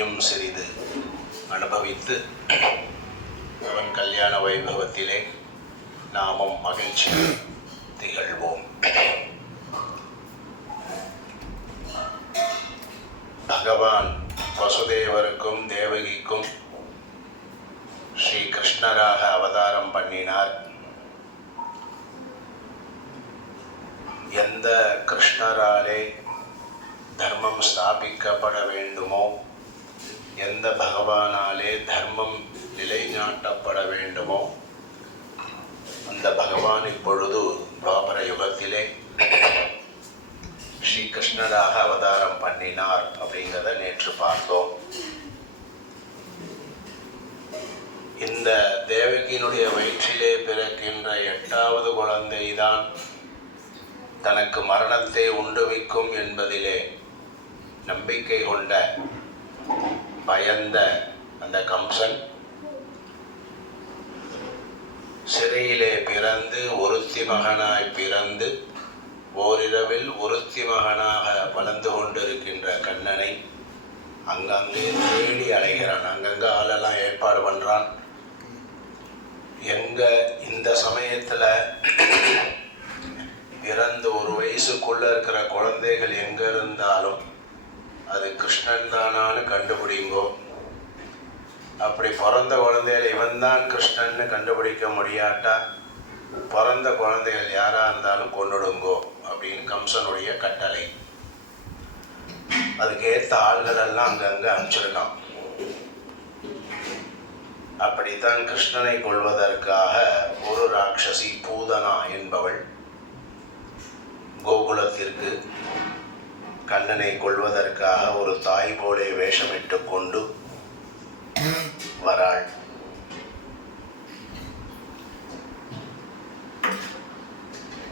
அதையும் சிறிது அனுபவித்து அவன் கல்யாண வைபவத்திலே நாமும் மகிழ்ச்சி திகழ்வோம். பகவான் வசுதேவருக்கும் தேவகிக்கும் ஸ்ரீ கிருஷ்ணராக அவதாரம் பண்ணினார். எந்த கிருஷ்ணராலே தர்மம் ஸ்தாபிக்கப்பட வேண்டுமோ, எந்த பகவானாலே தர்மம் நிலைநாட்டப்பட வேண்டுமோ, அந்த பகவான் இப்பொழுது துவாபர யுகத்திலே ஸ்ரீ கிருஷ்ணராக அவதாரம் பண்ணினார் அப்படிங்கிறத நேற்று பார்த்தோம். இந்த தேவகியினுடைய வயிற்றிலே பிறக்கின்ற 8வது குழந்தைதான் தனக்கு மரணத்தை உண்டுவிக்கும் என்பதிலே நம்பிக்கை கொண்ட பயந்த அந்த கம்சன் சிறையிலே பிறந்து ஒருத்தி மகனாய் பிறந்து ஓரிரவில் ஒருத்தி மகனாக வளர்ந்து கொண்டிருக்கின்ற கண்ணனை அங்கங்கே தேடி அலைகிறான். அங்கங்கே ஆளெல்லாம் ஏற்பாடு பண்ணுறான். எங்க இந்த சமயத்தில் பிறந்து ஒரு வயசுக்குள்ளே இருக்கிற குழந்தைகள் எங்கே இருந்தாலும் அது கிருஷ்ணன் தானான்னு கண்டுபிடிங்கோ. அப்படி பிறந்த குழந்தைகள் இவன் தான் கிருஷ்ணன்னு கண்டுபிடிக்க முடியாட்டா பிறந்த குழந்தைகள் யாராக இருந்தாலும் கொன்னுடுங்கோ அப்படின்னு கம்சனுடைய கட்டளை. அதுக்கேற்ற ஆள்கள் எல்லாம் அங்கங்கே அனுப்பிச்சிருக்கான். அப்படித்தான் கிருஷ்ணனை கொள்வதற்காக ஒரு ராட்சசி பூதனா என்பவள் கோகுலத்திற்கு கண்ணனை கொள்வதற்காக ஒரு தாய் போலே வேஷமிட்டு கொண்டு வராள்.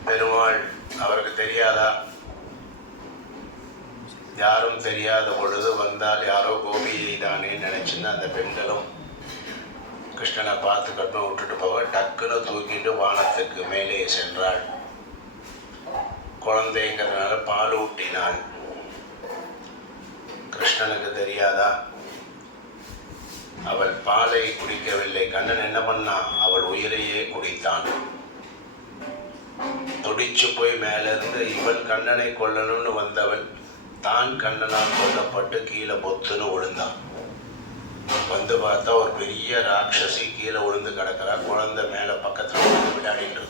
பெருமாள் அவருக்கு தெரியாதா? யாரும் தெரியாத பொழுது வந்தால் யாரோ கோபியை தானே நினைச்சுன்னு அந்த பெண்களும் கிருஷ்ணனை பார்த்து கட்டு விட்டுட்டு போக டக்குன்னு தூக்கிட்டு வானத்துக்கு மேலே சென்றாள். குழந்தைங்கிறதுனால பால் ஊட்டினாள். கிருஷ்ணனுக்கு தெரியாதா? அவள் பாலை குடிக்கவில்லை. கண்ணன் என்ன பண்ணான்? அவள் உயிரையே குடித்தான். துடிச்சு போய் மேலிருந்து இவள் கண்ணனை கொல்லணும்னு வந்தவள் தான் கண்ணனால் கொல்லப்பட்டு கீழே பொத்துன்னு விழுந்தான். வந்து பார்த்தா ஒரு பெரிய ராட்சசி கீழே விழுந்து கிடக்கிறா. குழந்தை மேலே பக்கத்தில் விழுந்து விளையாடிட்டு.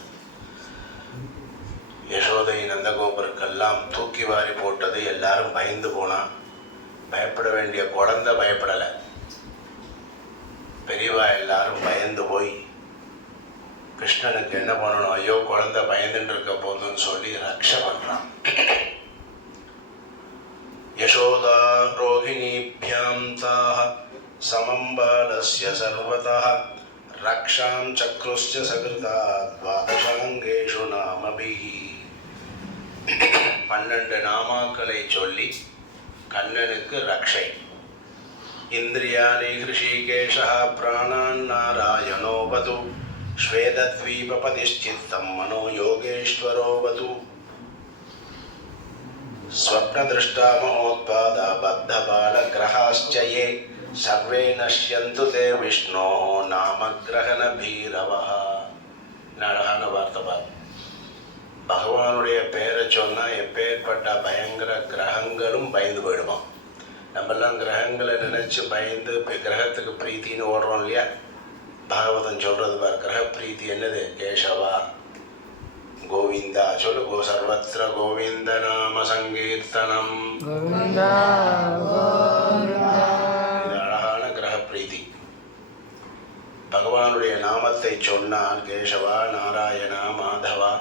யசோதை நந்தகோபருக்கெல்லாம் தூக்கி வாரி போட்டது. எல்லாரும் பயந்து போனான். பயப்பட வேண்டிய குழந்தை பயப்படலை. பெரியவா எல்லாரும் பயந்து போய் கிருஷ்ணனுக்கு என்ன பண்ணணும், ஐயோ குழந்தை பயந்துட்டு இருக்க போதுன்னு சொல்லி ரக்ஷ பண்றான். யசோதா ரோகிணிபியாம் தாஹ சமம் பாலஸ்ய சர்வதா ரக்ஷாம் சக்ருஸ்ய சகிருதா துவாதசாங்கேஷு நாமபிஹி. 12 நாமாக்களை சொல்லி கண்ணனுக்கு ரக்ஷை. இந்திரியாணி ஹிருஷிகேஷா பிராணான் நாராயணோ வது ஸ்வேதத்வீபதிஷ்சித்தம் மனோ யோகேஸ்வரோ வது ஸ்வப்னதிருஷ்டா மகோத்பாதா பத்தபால கிரகாஸ்ச யே சர்வே நஷ்யந்து தே விஷ்ணோ நாமகிரகண பீரவஹ. அழகான வார்த்தை பார். பகவானுடைய பேரை சொன்னால் எப்பேற்பட்ட பயங்கர கிரகங்களும் பயந்து போயிடுவான். நம்மெல்லாம் கிரகங்களை நினச்சி பயந்து இப்போ கிரகத்துக்கு பிரீத்தின்னு ஓடுறோம் இல்லையா? பாகவதம் சொல்கிறது பார். கிரக பிரீத்தி என்னது? கேசவா கோவிந்தா சொல்லு. சர்வத்திர கோவிந்த நாம சங்கீர்த்தனம். அழகான கிரக பிரீத்தி. பகவானுடைய நாமத்தை சொன்னால் கேசவா, நாராயணா, மாதவா,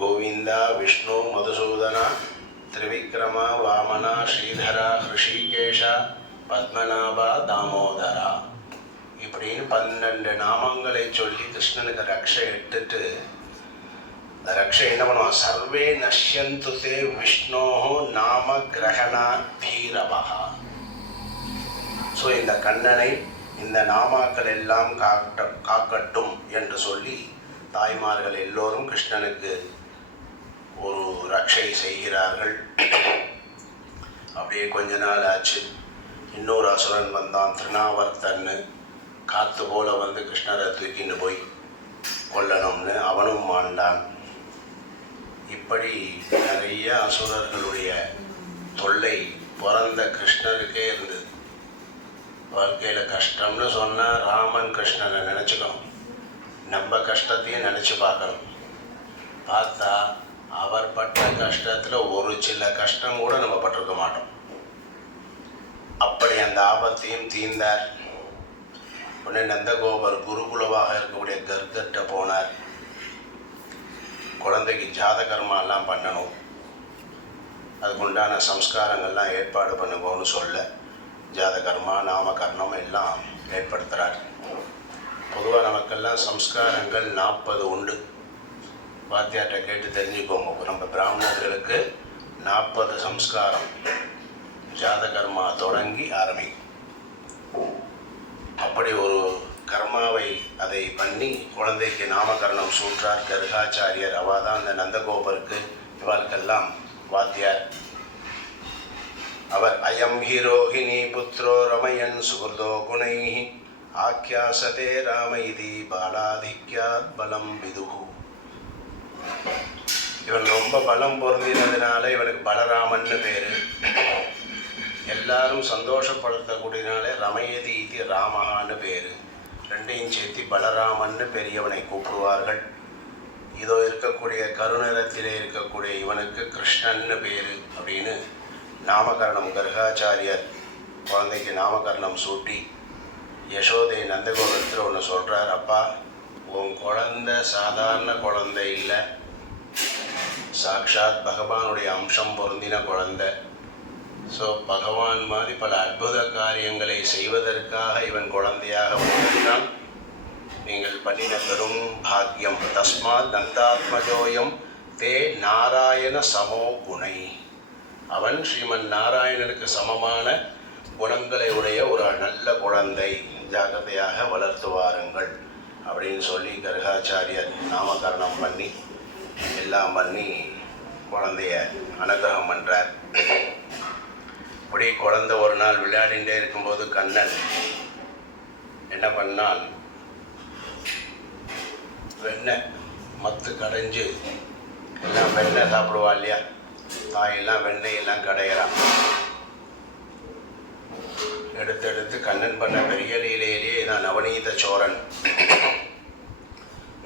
கோவிந்தா, விஷ்ணு, மதுசூதனா, திரிவிக்ரமா, வாமனா, ஸ்ரீதரா, ஹிருஷிகேஷா, பத்மநாபா, தாமோதரா இப்படின்னு 12 நாமங்களை சொல்லி கிருஷ்ணனுக்கு ரக்ஷை எடுத்துட்டு ரக்ஷை என்ன பண்ணுவான்? சர்வே நஷ்யந்து தே விஷ்ணோ நாம கிரகணா பீரவா. ஸோ இந்த கண்ணனை இந்த நாமாக்கள் எல்லாம் காக்கட்டும் என்று சொல்லி தாய்மார்கள் எல்லோரும் கிருஷ்ணனுக்கு ஒரு ரக்ஷை செய்கிறார்கள். அப்படியே கொஞ்ச நாள் ஆச்சு. இன்னொரு அசுரன் வந்தான், திருநாவர்த்தன்னு. காற்று போல வந்து கிருஷ்ணரை தூக்கின்னு போய் கொல்லணும்னு அவனும் மாண்டான். இப்படி நிறைய அசுரர்களுடைய தொல்லை பிறந்த கிருஷ்ணருக்கே இருந்தது. வாழ்க்கையில் கஷ்டம்னு சொன்னால் ராமன் கிருஷ்ணனை நினச்சிக்கணும், நம்ம கஷ்டத்தையும் நினச்சி பார்க்கணும். பார்த்தா அவர் பட்ட கஷ்டத்தில் ஒரு சில கஷ்டம் கூட நம்ம பட்டிருக்க மாட்டோம். அப்படி அந்த ஆபத்தையும் தீர்ந்தார். உடனே நந்தகோபர் குருகுலவாக இருக்கக்கூடிய கர்கட்ட போனார். குழந்தைக்கு ஜாதகர்மாலாம் பண்ணணும், அதுக்குண்டான சம்ஸ்காரங்கள்லாம் ஏற்பாடு பண்ணுங்கன்னு சொல்ல ஜாதகர்மா நாமகர்ணம் எல்லாம் ஏற்படுத்துகிறார். பொதுவாக நமக்கெல்லாம் சம்ஸ்காரங்கள் 40 உண்டு. வாத்தியார்கிட்ட கேட்டு தெரிஞ்சுக்கோங்க. நம்ம பிராமணர்களுக்கு 40 சம்ஸ்காரம் ஜாதகர்மா தொடங்கி ஆரம்பிக்கும். அப்படி ஒரு கர்மாவை அதை பண்ணி குழந்தைக்கு நாமகரணம் சூற்றார் கர்காச்சாரியர். அவள் தான் அந்த நந்தகோபருக்கு இவளுக்கெல்லாம் வாத்தியார். அவர் அயம் ஹீரோஹினி புத்ரோ ரமயன் சுகிருதோ குணை ஆக்கியாசதே ராம இதி பாலாதிக்யாத் பலம் விதுகு. இவன் ரொம்ப பலம் பொருந்தினதுனால இவனுக்கு பலராமன்னு பேர். எல்லாரும் சந்தோஷப்படுத்தக்கூடியனாலே ரமயதி இது ராமஹான்னு பேர். ரெண்டையும் சேர்த்து பலராமன்னு பெரியவனை கூப்பிடுவார்கள். இதோ இருக்கக்கூடிய கருநிறத்திலே இருக்கக்கூடிய இவனுக்கு கிருஷ்ணன்னு பேர் அப்படின்னு நாமகரணம் கர்காச்சாரியர் குழந்தைக்கு நாமகரணம் சூட்டி யசோதை நந்தகோபுரத்தில் ஒன்று சொல்கிறார். அப்பா, உன் குழந்தை சாதாரண குழந்தை இல்லை, சாக்ஷாத் பகவானுடைய அம்சம் பொருந்தின குழந்தை. ஸோ பகவான் மாதிரி பல அற்புத காரியங்களை செய்வதற்காக இவன் குழந்தையாக வந்திருந்தான். நீங்கள் பண்ணின பெரும் பாக்கியம். தஸ்மாத் நந்தாத்மஜோயம் தே நாராயண சமோ குணை. அவன் ஸ்ரீமன் நாராயணனுக்கு சமமான குணங்களை உடைய ஒரு நல்ல குழந்தை, ஜாகிரதையாக வளர்த்து வாருங்கள் அப்படின்னு சொல்லி கர்காச்சாரியர் நாமகரணம் பண்ணி எல்லாம் பண்ணி குழந்தைய அனுகிரகம் பண்ணுறார். இப்படி குழந்தை ஒரு நாள் விளையாடிகிட்டே இருக்கும்போது கண்ணன் என்ன பண்ணால், வெண்ணெய் மத்து கடைஞ்சு எல்லாம் வெண்ணெய் சாப்பிடுவா இல்லையா, தாயெல்லாம் வெண்ணெயெல்லாம் கடையிறான். எடுத்து கண்ணன் பண்ண பெரிய லீலையிலேயே நான் நவநீத சோரன்.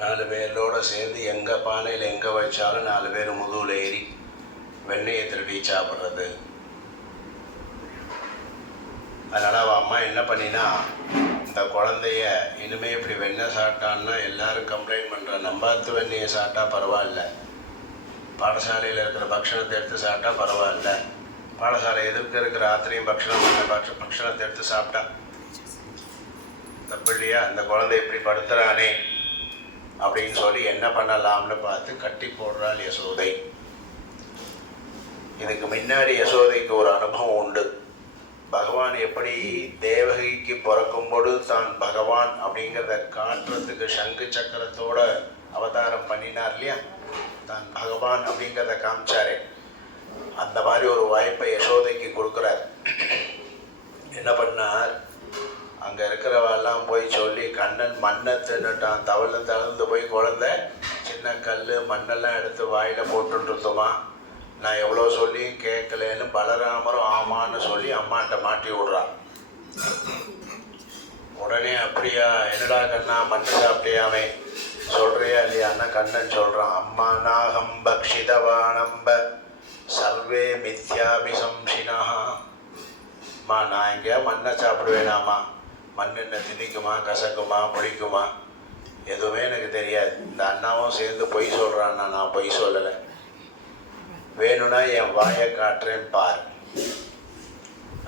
4 பேரோடு சேர்ந்து எங்கள் பானையில் எங்கே வச்சாலும் 4 பேர் முதுகில் ஏறி வெண்ணெயை திருடி சாப்பிட்றது. அதனால் அவள் அம்மா என்ன பண்ணினா, இந்த குழந்தைய இனிமேல் இப்படி வெண்ணெய் சாப்பிட்டான்னா எல்லாரும் கம்ப்ளைண்ட் பண்ணுற, நம்பாத்து வெண்ணெயை சாப்பிட்டா பரவாயில்ல, பாடசாலையில் இருக்கிற பக்ஷணத்தை எடுத்து சாப்பிட்டா பரவாயில்ல, பாடசாலை எதிர்க்க இருக்கிற ஆத்திரையும் பக்ஷணத்தை எடுத்து சாப்பிட்டா தப்பு இல்லையா, அந்த குழந்தை இப்படி படுத்துறானே அப்படின்னு சொல்லி என்ன பண்ணலாம்னு பார்த்து கட்டி போடுறாள் யசோதை. இதுக்கு முன்னாடி யசோதைக்கு ஒரு அனுபவம் உண்டு. பகவான் எப்படி தேவகிக்கு பிறக்கும் பொழுது தான் பகவான் அப்படிங்கிறத காட்டுறதுக்கு சங்கு சக்கரத்தோட அவதாரம் பண்ணினார் இல்லையா, தான் பகவான் அப்படிங்கிறத காமிச்சாரே, அந்த மாதிரி ஒரு வாய்ப்பை யசோதைக்கு கொடுக்குறார். என்ன பண்ணார், அங்கே இருக்கிறவெல்லாம் போய் சொல்லி கண்ணன் மண்ணை தின்னுட்டான், தளர்ந்து போய் குழந்தை சின்ன கல் மண்ணெல்லாம் எடுத்து வாயில் போட்டுருந்தோமா, நான் எவ்வளோ சொல்லியும் கேட்கலன்னு பலராமரும் ஆமான்னு சொல்லி அம்மாட்ட மாட்டி விடுறான். உடனே அப்படியா, என்னடா கண்ணா மண்ணு சாப்பிட்டியாமே சொல்கிறியா இல்லையான்னா கண்ணன் சொல்கிறான், அம்மா நாகம் பக்ஷிதவானம்ப சர்வே மித்யாபிசம்சினா. அம்மா, நான் எங்கேயா மண்ணை சாப்பிடுவேனாம்மா, மண் என்ன திணிக்குமா, கசக்குமா, பிடிக்குமா, எதுவுமே எனக்கு தெரியாது. இந்த அண்ணாவும் சேர்ந்து பொய் சொல்கிறான்னா நான் பொய் சொல்லலை, வேணும்னா என் வாயை காட்டுறேன் பார்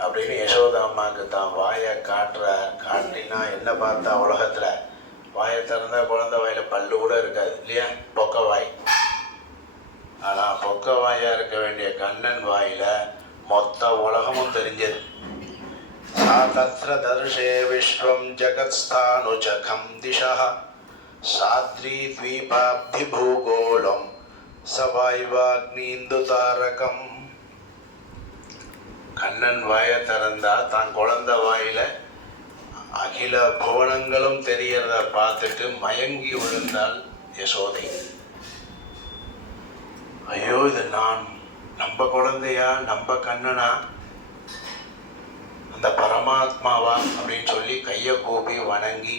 அப்படின்னு யசோதா அம்மாவுக்கு தான் வாயை காட்டுறார். காட்டினா என்ன பார்த்தா உலகத்தில் வாயை திறந்தா குழந்தை வாயில் பல்லு கூட இருக்காது இல்லையா, பொக்க வாய். ஆனால் பொக்க வாயாக இருக்க வேண்டிய கண்ணன் வாயில் மொத்த உலகமும் தெரிஞ்சது. தத்ர தர்ஷே விஸ்வம் ஜகத்ஸ்தானுஜகம் திஷா சாத்ரி த்வீபாப்தி பூகோளம் சவாய்வாக்னீந்து தாரகம். கண்ணன் வாயை திறந்தா தான் குழந்தை வாயில அகில புவனங்களும் தெரியறத பார்த்துட்டு மயங்கி விழுந்தாள் யசோதை. ஐயோ, இது நான் நம்ம குழந்தையா, நம்ம கண்ணனா, அந்த பரமாத்மாவா அப்படின்னு சொல்லி கையை கூப்பி வணங்கி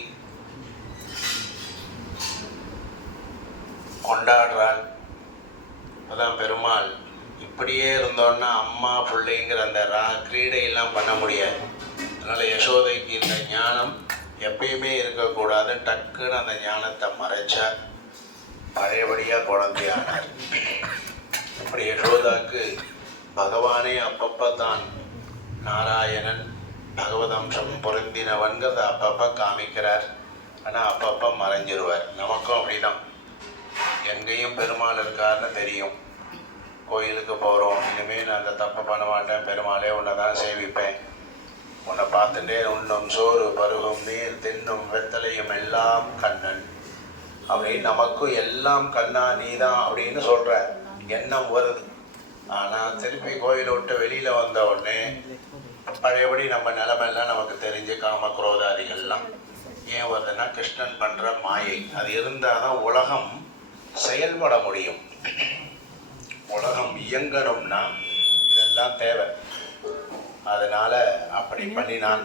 கொண்டாடுறாள். அதான் பெருமாள் இப்படியே இருந்தோன்னா அம்மா பிள்ளைங்கிற அந்த கிரீடையெல்லாம் பண்ண முடியாது. அதனால யசோதைக்கு இந்த ஞானம் எப்பயுமே இருக்கக்கூடாது. டக்குன்னு அந்த ஞானத்தை மறைச்சா பழையபடியாக குழந்தையானார். அப்படி யசோதாக்கு பகவானே அப்பப்போ தான் நாராயணன் பகவதம்சம் பொருந்தினவன்கிறத அப்பப்போ காமிக்கிறார். ஆனால் அப்பப்போ மறைஞ்சிருவார். நமக்கும் அப்படிதான். எங்கேயும் பெருமாள் இருக்காருன்னு தெரியும். கோயிலுக்கு போகிறோம், இனிமேல் நான் அந்த தப்பு பண்ண மாட்டேன், பெருமாளே உன்னை தான் சேவிப்பேன், உன்னை பார்த்துட்டே உண்ணும் சோறு பருகும் நீர் தின்னும் வெத்தலையும் எல்லாம் கண்ணன் அப்படின்னு நமக்கும் எல்லாம் கண்ணா நீதான் அப்படின்னு சொல்கிற எண்ணம் வருது. ஆனால் திருப்பி கோயிலை விட்டு வெளியில் வந்த உடனே பழையபடி நம்ம நிலமெல்லாம் நமக்கு தெரிஞ்சு காமக்ரோதாதிகள்லாம் ஏன் வருதுன்னா கிருஷ்ணன் பண்ணுற மாயை. அது இருந்தால் தான் உலகம் செயல்பட முடியும். உலகம் இயங்கணும்னா இதெல்லாம் தேவை. அதனால அப்படி பண்ணினான்.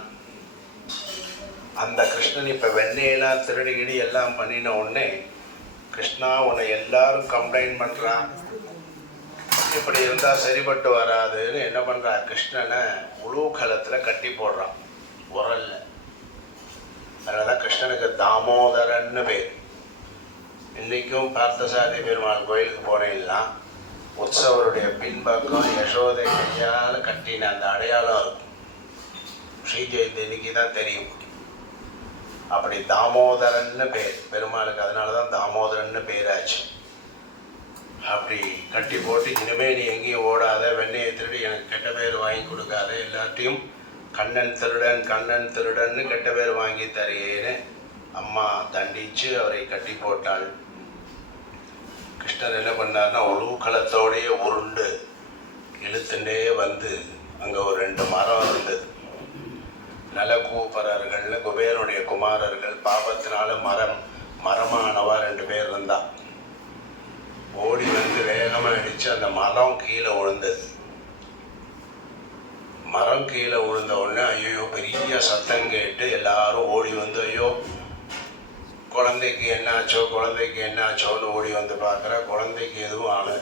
அந்த கிருஷ்ணன் இப்போ வெண்ணெயெல்லாம் திருடிகிடி எல்லாம் பண்ணின உடனே, கிருஷ்ணா உன்னை எல்லாரும் கம்ப்ளைண்ட் பண்ணுறான், இப்படி இருந்தால் சரிபட்டு வராதுன்னு என்ன பண்ணுறான், கிருஷ்ணனை உலூகலத்தில் கட்டி போடுறான், உரல்ல. அதனால தான் கிருஷ்ணனுக்கு தாமோதரன்னு பேர். இன்றைக்கும் பார்த்தசாரதி பெருமாள் கோயிலுக்கு போனீங்கன்னா உற்சவருடைய பின்பக்கம் யசோதை கையால் கட்டின அந்த அடையாளம் இருக்கும். ஸ்ரீ ஜெயந்தி இன்னைக்கு தான் தெரியும். அப்படி தாமோதரன்னு பேர் பெருமாளுக்கு. அதனால தான் தாமோதரன்னு பேராச்சு. அப்படி கட்டி போட்டு இனிமேல் நீ எங்கேயும் ஓடாத, வெண்ணெயை திருடி எனக்கு கெட்ட பேர் வாங்கி கொடுக்காத, எல்லாத்தையும் கண்ணன் திருடன் கண்ணன் திருடன்னு கெட்ட பேர் வாங்கி தரேன்னு அம்மா தண்டித்து அவரை கட்டி போட்டாள். கிருஷ்ணர் என்ன பண்ணார்னா உலூகலத்தோடையே உருண்டு இழுத்துட்டே வந்து அங்கே ஒரு 2 மரம் இருந்தது. நலகூபரர்கள்னு குபேரனுடைய குமாரர்கள், பாபத்தினால மரமானவா 2 பேர் இருந்தா. ஓடி வந்து வேகமாக அடித்து அந்த மரம் கீழே விழுந்தது. மரம் கீழே விழுந்த உடனே ஐயோ பெரிய சத்தம் கேட்டு எல்லாரும் ஓடி வந்து ஐயோ குழந்தைக்கு என்னாச்சோ குழந்தைக்கு என்னாச்சோன்னு ஓடி வந்து பார்க்குற, குழந்தைக்கு எதுவும் ஆளு,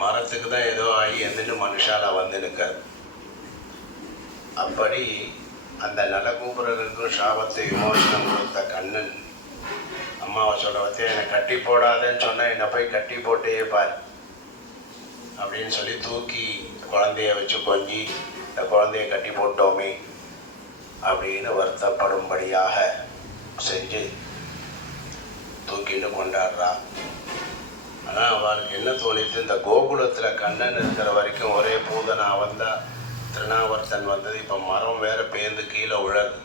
மரத்துக்கு தான் ஏதோ ஆகி எந்தின்னு மனுஷால வந்து நிற்காது. அப்படி அந்த நலகூபரருக்கும் சாபத்தை விமோசனம் கொடுத்த கண்ணன் அம்மாவை சொல்ல வச்சு என்னை கட்டி போடாதேன்னு சொன்னால் என்னை போய் கட்டி போட்டே பார் அப்படின்னு சொல்லி தூக்கி குழந்தைய வச்சு கொஞ்சி இந்த குழந்தைய கட்டி போட்டோமே அப்படின்னு வருத்தப்படும்படியாக செஞ்சு தூக்கிட்டு கொண்டாடுறா. ஆனால் அவளுக்கு என்ன தோணித்து, இந்த கோகுலத்தில் கண்ணன் இருக்கிற வரைக்கும் ஒரே பூதனா வந்தால் திருநாவர்த்தன் வந்தது, இப்போ மரம் வேற பேர்ந்து கீழே விழது.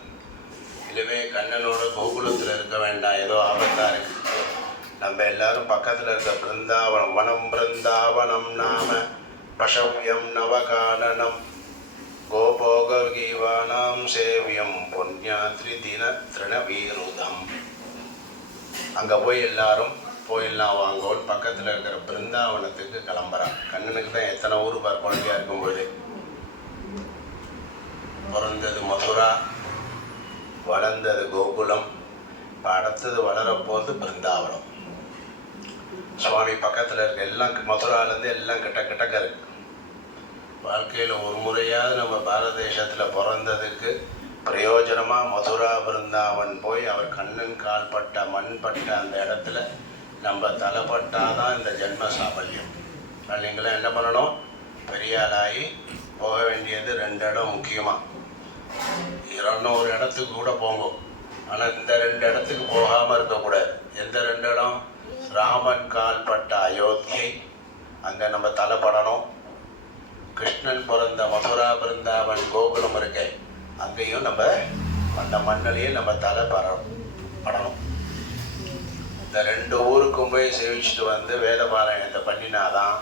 இதுவே கண்ணனோட கோகுலத்தில் இருக்க வேண்டாம், ஏதோ ஆபத்தாக இருக்கு. நம்ம எல்லாரும் பக்கத்தில் இருக்க பிருந்தாவனம், வனம் பிருந்தாவனம் நாம பசவ்யம் நவகானனம் கோபோகீவானாம் சேவியம் புண்ணியாத்ரி தின திருணவீருதம். அங்கே போய் எல்லாரும் போயிடலாம் வாங்கோன்னு பக்கத்தில் இருக்கிற பிருந்தாவனத்துக்கு கிளம்புறான். கண்ணனுக்கு தான் எத்தனை ஊர் பார் குழந்தையா இருக்கும்பொழுது. பிறந்தது மதுரா, வளர்ந்தது கோகுலம், இப்போ அடுத்தது வளரப்போது பிருந்தாவனம். சுவாமி பக்கத்தில் இருக்க எல்லாம் மதுராலேருந்து எல்லாம் கிட்ட கிட்டக்க இருக்கு. வாழ்க்கையில் ஒரு முறையாவது நம்ம பாரத தேசத்தில் பிறந்ததுக்கு பிரயோஜனமாக மதுரா பிருந்தாவன் போய் அவர் கண்ணன் கால்பட்ட மண்பட்ட அந்த இடத்துல நம்ம தலைப்பட்டாதான் இந்த ஜென்ம சாபல்யம். நீங்களாம் என்ன பண்ணணும், பெரியாளாகி போக வேண்டியது 2 இடம் முக்கியமாக. 200 இடத்துக்கு கூட போங்க, ஆனால் இந்த 2 இடத்துக்கு போகாமல் இருக்கக்கூடாது. எந்த 2 இடம்? ராமன் கால்பட்ட அயோத்தியை, அங்கே நம்ம தலைப்படணும். கிருஷ்ணன் பிறந்த மதுரா பிருந்தாவன் கோகுலம் இருக்க, அங்கேயும் நம்ம அந்த மண்ணிலையும் நம்ம தலை படணும். இந்த 2 ஊருக்கும் போய் சேவிச்சுட்டு வந்து வேத பாராயணத்தை பண்ணினாதான்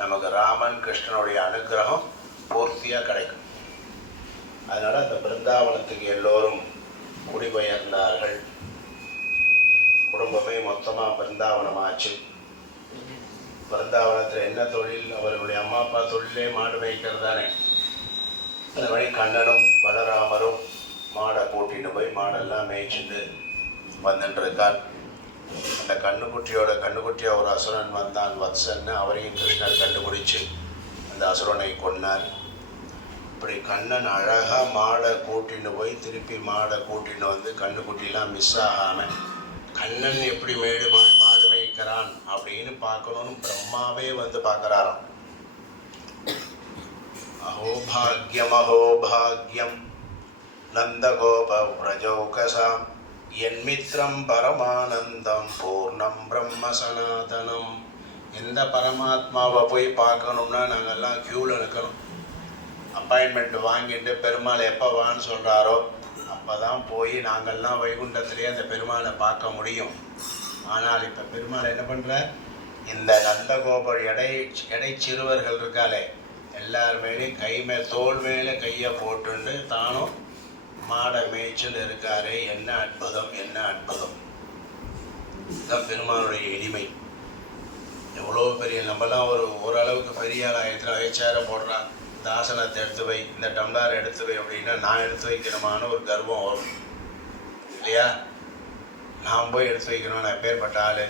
நமக்கு ராமன் கிருஷ்ணனுடைய அனுகிரகம் பூர்த்தியாக கிடைக்கும். அதனால் அந்த பிருந்தாவனத்துக்கு எல்லோரும் குடிபெயர்ந்தார்கள். குடும்பமே மொத்தமாக பிருந்தாவனமாச்சு. பிருந்தாவனத்தில் என்ன தொழில்? அவர்களுடைய அம்மா அப்பா தொழிலே மாடு மேய்க்கிறது தானே. அந்த வழி கண்ணனும் பலராமரும் மாடை கூட்டின்னு போய் மாடெல்லாம் மேய்ச்சிட்டு வந்துட்டுருக்கார். அந்த கண்ணுக்குட்டியாக ஒரு அசுரன் வந்தான், வத்சன்னு. அவரையும் கிருஷ்ணர் கண்டுபிடிச்சு அந்த அசுரனை கொன்னார். இப்படி கண்ணன் அழகாக மாடை கூட்டின்னு போய் திருப்பி மாடை கூட்டின்னு வந்து கண்ணுக்குட்டிலாம் மிஸ் ஆகாமல் கண்ணன் எப்படி மாடு மேய்க்கிறான் அப்படின்னு பார்க்கணும்னு பிரம்மாவே வந்து பார்க்குறாராம். அஹோபாகியம் அஹோபாகியம் நந்தகோப பிரஜோகசாம் என்மித்ரம் பரமானந்தம் பூர்ணம் பிரம்ம சனாதனம். எந்த பரமாத்மாவை போய் பார்க்கணும்னா நாங்கள்லாம் க்யூவில் நிற்கணும். அப்பாயின்மெண்ட் வாங்கிட்டு பெருமாள் எப்போ வான்னு சொல்கிறாரோ அப்போ தான் போய் நாங்கள்லாம் வைகுண்டத்திலே அந்த பெருமாளை பார்க்க முடியும். ஆனால் இப்போ பெருமாள் என்ன பண்ணுறார்? இந்த நந்தகோபர் எடை சிறுவர்கள் இருக்காளே எல்லாருமேலேயும் தோல் மேலே கையை போட்டுண்டு தானும் மாடை மேய்ச்சுன்னு இருக்காரு. என்ன அற்புதம், என்ன அற்புதம்! இதுதான் பெருமாளுடைய எளிமை. எவ்வளோ பெரிய நம்மலாம் ஓரளவுக்கு பெரிய ஆளாயிரத்தில் வயச்சாரம் போடுறான். இந்த ஆசனத்தை எடுத்து வை, இந்த டம்ளார் எடுத்து வை அப்படின்னா நான் எடுத்து வைக்கணுமான ஒரு கர்வம் வரும் இல்லையா? நான் போய் எடுத்து வைக்கணும், நான் எப்பேற்பட்ட ஆள்,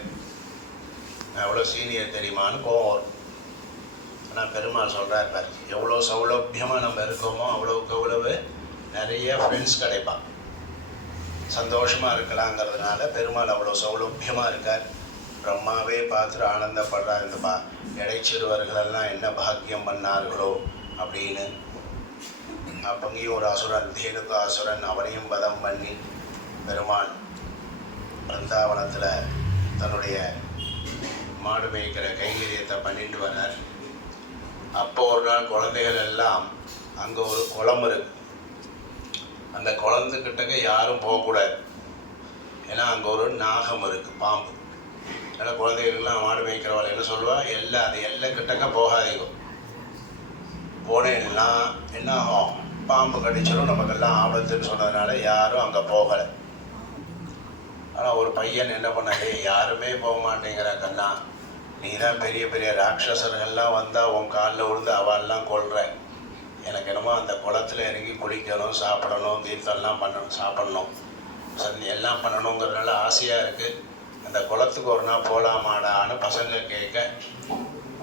நான் எவ்வளோ சீனியர் தெரியுமான்னு கோவம் வரும். ஆனால் பெருமாள் சொல்கிறார் பார், எவ்வளோ சௌலபியமாக நம்ம இருக்கோமோ அவ்வளோக்கு அவ்வளவு நிறைய ஃப்ரெண்ட்ஸ் கிடைப்பான். சந்தோஷமாக இருக்கலாங்கிறதுனால பெருமாள் அவ்வளோ சௌலபியமாக இருக்கார். பிரம்மாவே பார்த்துட்டு ஆனந்தப்படுறார். இந்த இடைச்சிறுவர்களெல்லாம் என்ன பாக்கியம் பண்ணார்களோ அப்படின்னு. அப்பங்கேயும் ஒரு அசுரன், தேனுக்கு அசுரன், அவனையும் வதம் பண்ணி பெருமான் பிருந்தாவனத்தில் தன்னுடைய மாடு மேய்க்கிற கைங்கரியத்தை பண்ணிட்டு வர்றார். அப்போ ஒரு நாள் குழந்தைகள் எல்லாம் அங்கே ஒரு குளம் இருக்கு. அந்த குளத்துக்கிட்டக்க யாரும் போகக்கூடாது. ஏன்னா அங்கே ஒரு நாகம் இருக்குது, பாம்பு. அதனால் குழந்தைகளுக்கெல்லாம் மாடு மேய்க்கிறவள் என்ன சொல்லுவாள், அது எல்லை கிட்டக்க போகாதீங்க. போனேன்னா என்ன ஆகும், பாம்பு கடிச்சிடும், நமக்கெல்லாம் ஆபத்துன்னு சொன்னதுனால யாரும் அங்கே போகலை. ஆனால் ஒரு பையன் என்ன பண்ணாலே, யாருமே போக மாட்டேங்கிற கண்ணா, நீ தான் பெரிய பெரிய ராட்சசர்கள்லாம் வந்தால் உன் காலில் விழுந்து அவெல்லாம் கொள்கிற. எனக்கு என்னமோ அந்த குளத்தில் இறங்கி குளிக்கணும், சாப்பிடணும், தீர்த்தம்லாம் பண்ணணும், சாப்பிட்ணும், எல்லாம் பண்ணணுங்கிறதுனால ஆசையாக இருக்குது. அந்த குளத்துக்கு ஒரு நாள் போகலாமாடான்னு பசங்க கேட்க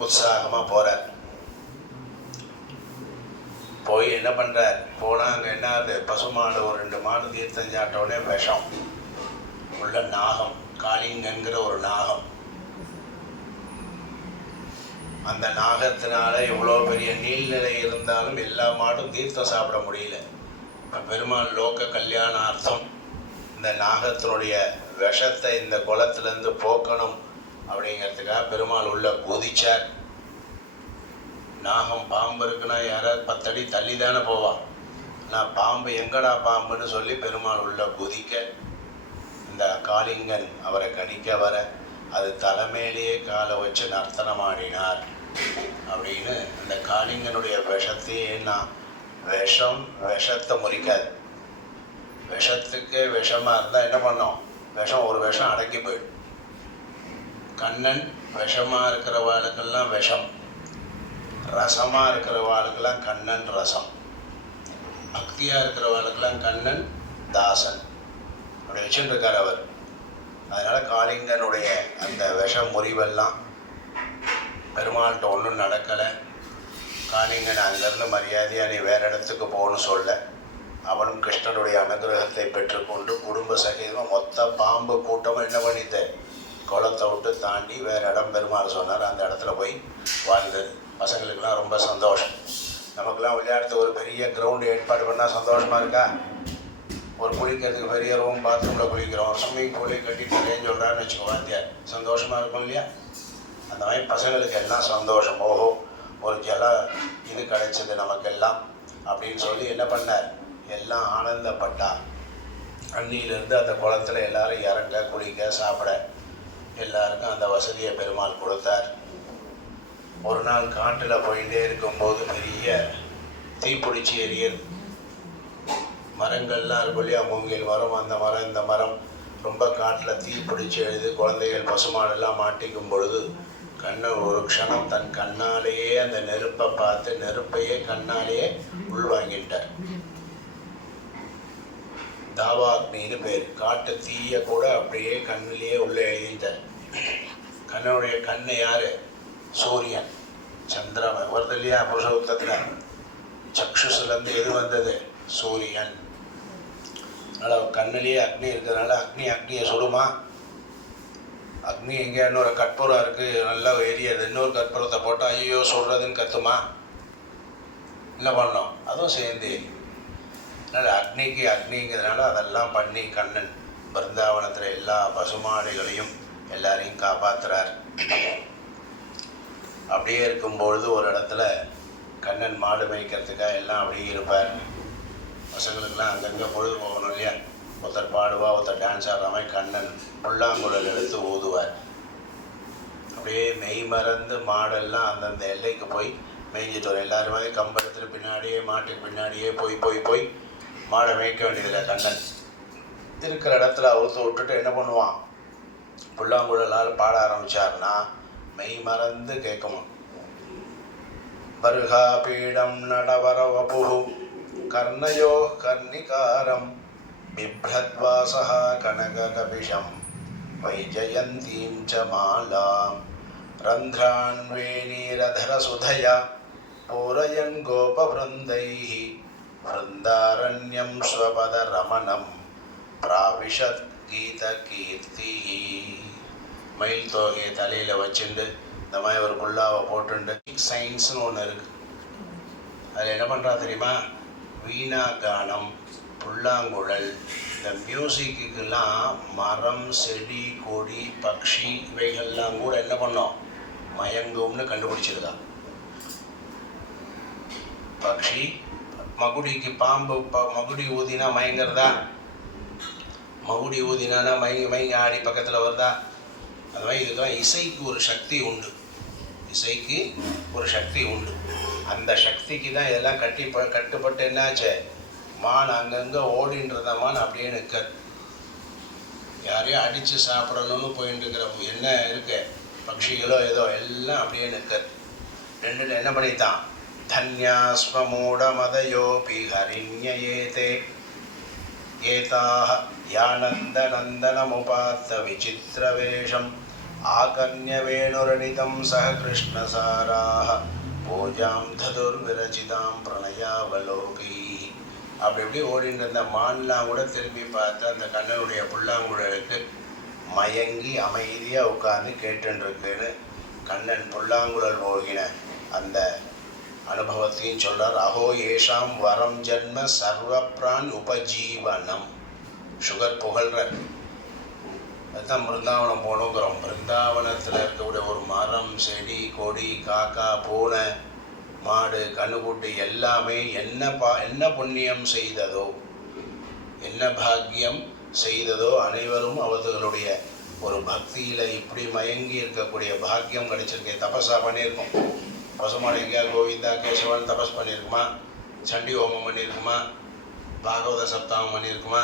உற்சாகமாக போகிறார். போய் என்ன பண்ணுறார், போனால் அங்கே என்ன ஆகுது, பசுமாடு ஒரு 2 மாடு தீர்த்தம் சாப்பிட்டோடனே விஷம் உள்ள நாகம், காளிங்கங்கிற ஒரு நாகம். அந்த நாகத்தினால எவ்வளோ பெரிய நீள்நிலை இருந்தாலும் எல்லா மாடும் தீர்த்தம் சாப்பிட முடியல. இப்போ பெருமாள் லோக கல்யாணார்த்தம் இந்த நாகத்தினுடைய விஷத்தை இந்த குளத்துலேருந்து போக்கணும் அப்படிங்கிறதுக்காக பெருமாள் உள்ள குதிச்சார். நாகம் பாம்பு இருக்குன்னா யாராவது 10 அடி தள்ளி தானே போவான். நான் பாம்பு எங்கடா பாம்புன்னு சொல்லி பெருமாள் உள்ள குதிக்க, இந்த காளிங்கன் அவரை கடிக்க வர அது தலைமையிலேயே காலை வச்சு நர்த்தனம் ஆடினார் அப்படின்னு. அந்த காளிங்கனுடைய விஷத்தையே நான் விஷத்தை முறிக்காது. விஷத்துக்கு விஷமாக இருந்தால் என்ன பண்ணோம், ஒரு விஷம் அடக்கி போயிடும். கண்ணன் விஷமாக இருக்கிற வாழ்க்கெல்லாம் விஷம், ரசமாக இருக்கிற வாழ்க்கெல்லாம் கண்ணன் ரசம், பக்தியாக இருக்கிற வாழ்க்கெல்லாம் கண்ணன் தாசன். அப்படி வச்சுருக்கார் அவர். அதனால் காளிங்கனுடைய அந்த விஷம் முறிவெல்லாம் பெருமாள்கிட்ட ஒன்றும் நடக்கலை. காளிங்கன் அங்கேருந்து மரியாதையாக நீ வேறு இடத்துக்கு போகணும்னு சொல்ல, அவனும் கிருஷ்ணனுடைய அனுகிரகத்தை பெற்றுக்கொண்டு குடும்ப சகிதமாக மொத்த பாம்பு கூட்டமும் என்ன பண்ணிட்டு குளத்தை விட்டு தாண்டி வேறு இடம் பெருமாள் சொன்னார். அந்த இடத்துல போய் வாழ்ந்தது. பசங்களுக்கெல்லாம் ரொம்ப சந்தோஷம். நமக்கெல்லாம் விளையாடுறதுக்கு ஒரு பெரிய கிரவுண்டு ஏற்பாடு பண்ணால் சந்தோஷமாக இருக்கா? ஒரு குளிக்கிறதுக்கு பெரிய ரூம், பாத்ரூமில் குளிக்கிறோம், ஸ்விம்மிங் பூலே கட்டிட்டு ரேஞ்ச் சொல்கிறான்னு வச்சுக்கோ, வாத்தியார் சந்தோஷமாக இருக்கும் இல்லையா? அந்த மாதிரி பசங்களுக்கு எல்லாம் சந்தோஷம். ஓஹோ, ஒரு இது கிடைச்சது நமக்கெல்லாம் அப்படின்னு சொல்லி என்ன பண்ணார், எல்லாம் ஆனந்தப்பட்டார். அன்னியிலேருந்து அந்த குளத்தில் எல்லோரும் இறங்க, குளிக்க, சாப்பிட எல்லாருக்கும் அந்த வசதியை பெருமாள் கொடுத்தார். ஒரு நாள் காட்டில் போயிட்டே இருக்கும்போது பெரிய தீப்பிடிச்சி எரியுது. மரங்கள்லாம் இருக்கும் இல்லையா, மூங்கில் மரம், அந்த மரம் இந்த மரம் ரொம்ப காட்டில் தீப்பிடிச்சி எழுது. குழந்தைகள் பசுமாடெல்லாம் மாட்டிக்கும் பொழுது கண்ணன் ஒரு க்ஷணம் தன் கண்ணாலேயே அந்த நெருப்பை பார்த்து நெருப்பையே கண்ணாலேயே உள்வாங்கிட்டார். தாவாக்னின்னு பேர். காட்டு தீய கூட அப்படியே கண்ணிலேயே உள்ளே எழுதிட்டார். கண்ணனுடைய கண்ணு யாரு? சூரியன், சந்திரன் வருது இல்லையா புருஷோத்தத்தில். சக்ஷுசுலேருந்து எது வந்தது? சூரியன். அதனால் கண்ணிலேயே அக்னி இருக்கிறதுனால அக்னியை சுடுமா? அக்னி எங்கே இன்னொரு கற்பூரம் இருக்குது நல்லா எரியாது, இன்னொரு கற்பூரத்தை போட்டால் ஐயோ சுடுறதுன்னு கத்துமா? இல்லை பண்ணோம், அதுவும் சேர்ந்து. அதனால் அக்னிங்கிறதுனால அதெல்லாம் பண்ணி கண்ணன் பிருந்தாவனத்தில் எல்லா பசுமாடுகளையும் எல்லாரையும் காப்பாற்றுறார். அப்படியே இருக்கும்பொழுது ஒரு இடத்துல கண்ணன் மாடு மேய்க்கிறதுக்காக எல்லாம் அப்படியே இருப்பார். பசங்களுக்கெல்லாம் அங்கங்கே பொழுது போகணும் இல்லையா, ஒருத்தர் பாடுவா, ஒருத்தர் டான்ஸ் ஆடுற மாதிரி கண்ணன் புல்லாங்குழல் எடுத்து ஊதுவார். அப்படியே மெய் மறந்து மாடெல்லாம் அந்தந்த எல்லைக்கு போய் மேய்ஞ்சிட்டு வரும். எல்லாருமே கம்பளத்தில் பின்னாடியே மாட்டுக்கு பின்னாடியே போய் போய் போய் மாடை மேய்க்க வேண்டியதில்லை. கண்ணன் இருக்கிற இடத்துல அவுத்து விட்டுட்டு என்ன பண்ணுவான், புல்லாங்குழலால் பாட ஆரம்பித்தார்னா மெய் மறந்து கேட்கணும். பருகா பீடம் நடவர வபு கர்ணயோ கர்ணிகாரம் பிப்ரத்வாசः கனககபிஷம் வைஜயந்தீம் ச மாலாம் ரந்த்ரான்வேணீரதரசுதயா பூரயன் கோபவృந்தைः வృந்தாரண்யம் ஸ்வபதரமணம் பிராவிஷத் கீதகீர்த்திः. மயில் தோகையை தலையில் வச்சுண்டு இந்த மாதிரி ஒரு புல்லாவை போட்டுண்டு சயின்ஸ்னு ஒன்று இருக்குது. அதில் என்ன பண்ணுறா தெரியுமா, வீணா கானம், புல்லாங்குழல், இந்த மியூசிக்குக்கெல்லாம் மரம், செடி, கொடி, பக்ஷி இவைகள்லாம் கூட என்ன பண்ணோம், மயங்கும்னு கண்டுபிடிச்சிருக்கா. பக்ஷி மகுடிக்கு பாம்பு மகுடி ஊதினா மயங்கிறதா? மகுடி ஊதினானா மயங்கி மயங்கி ஆடி பக்கத்தில் வருதா? அது மாதிரி இதுக்கெல்லாம் இசைக்கு ஒரு சக்தி உண்டு. இசைக்கு ஒரு சக்தி உண்டு. அந்த சக்திக்கு தான் இதெல்லாம் கட்டுப்பட்டு என்னாச்சு, மான் அங்கங்கே ஓடின்றதமான் அப்படியே நிற்க. யாரையும் அடித்து சாப்பிடணும்னு போயிட்டு இருக்கிற என்ன இருக்கு, பட்சிகளோ ஏதோ எல்லாம் அப்படியே நிற்க. ரெண்டு என்ன பண்ணித்தான், தன்யாஸ்ம மூடமதயோபி ஹரிண்யேதே ஏதாக யானந்த நந்தனமுபாத்த விசித்திரவேஷம் ஆகர்ணிய வேணுரணிதம் சக கிருஷ்ணசாராக பூஜாம் ததுர்விரச்சிதாம் பிரணயாவலோகி. அப்படி இப்படி ஓடிட்டு இருந்த மான்லாம் கூட திரும்பி பார்த்து அந்த கண்ணனுடைய புல்லாங்குழலுக்கு மயங்கி அமைதியாக உட்கார்ந்து கேட்டுருக்குன்னு கண்ணன் புல்லாங்குழல் போகின அந்த அனுபவத்தையும் சொல்கிறார். அஹோ ஏஷாம் வரம் ஜன்ம சர்வப்ரான் உபஜீவனம். சுகர் புகழ்றார். அதுதான் பிருந்தாவனம் போகணுங்கிறோம். பிருந்தாவனத்தில் இருக்கக்கூடிய ஒரு மரம், செடி, கொடி, காக்கா, பூனை, மாடு, கண்ணுக்குட்டி எல்லாமே என்ன புண்ணியம் செய்ததோ, என்ன பாக்கியம் செய்ததோ அனைவரும் அவர்களுடைய ஒரு பக்தியில் இப்படி மயங்கி இருக்கக்கூடிய பாக்கியம் கிடைச்சிருக்கே. தபஸாக பண்ணியிருக்கோம். பசுமாடு எங்கேயா கோவிந்தா கேசவன் தபஸ் பண்ணியிருக்குமா, சண்டி ஹோமம் பண்ணியிருக்குமா, பாகவத சப்தாகம் பண்ணியிருக்குமா,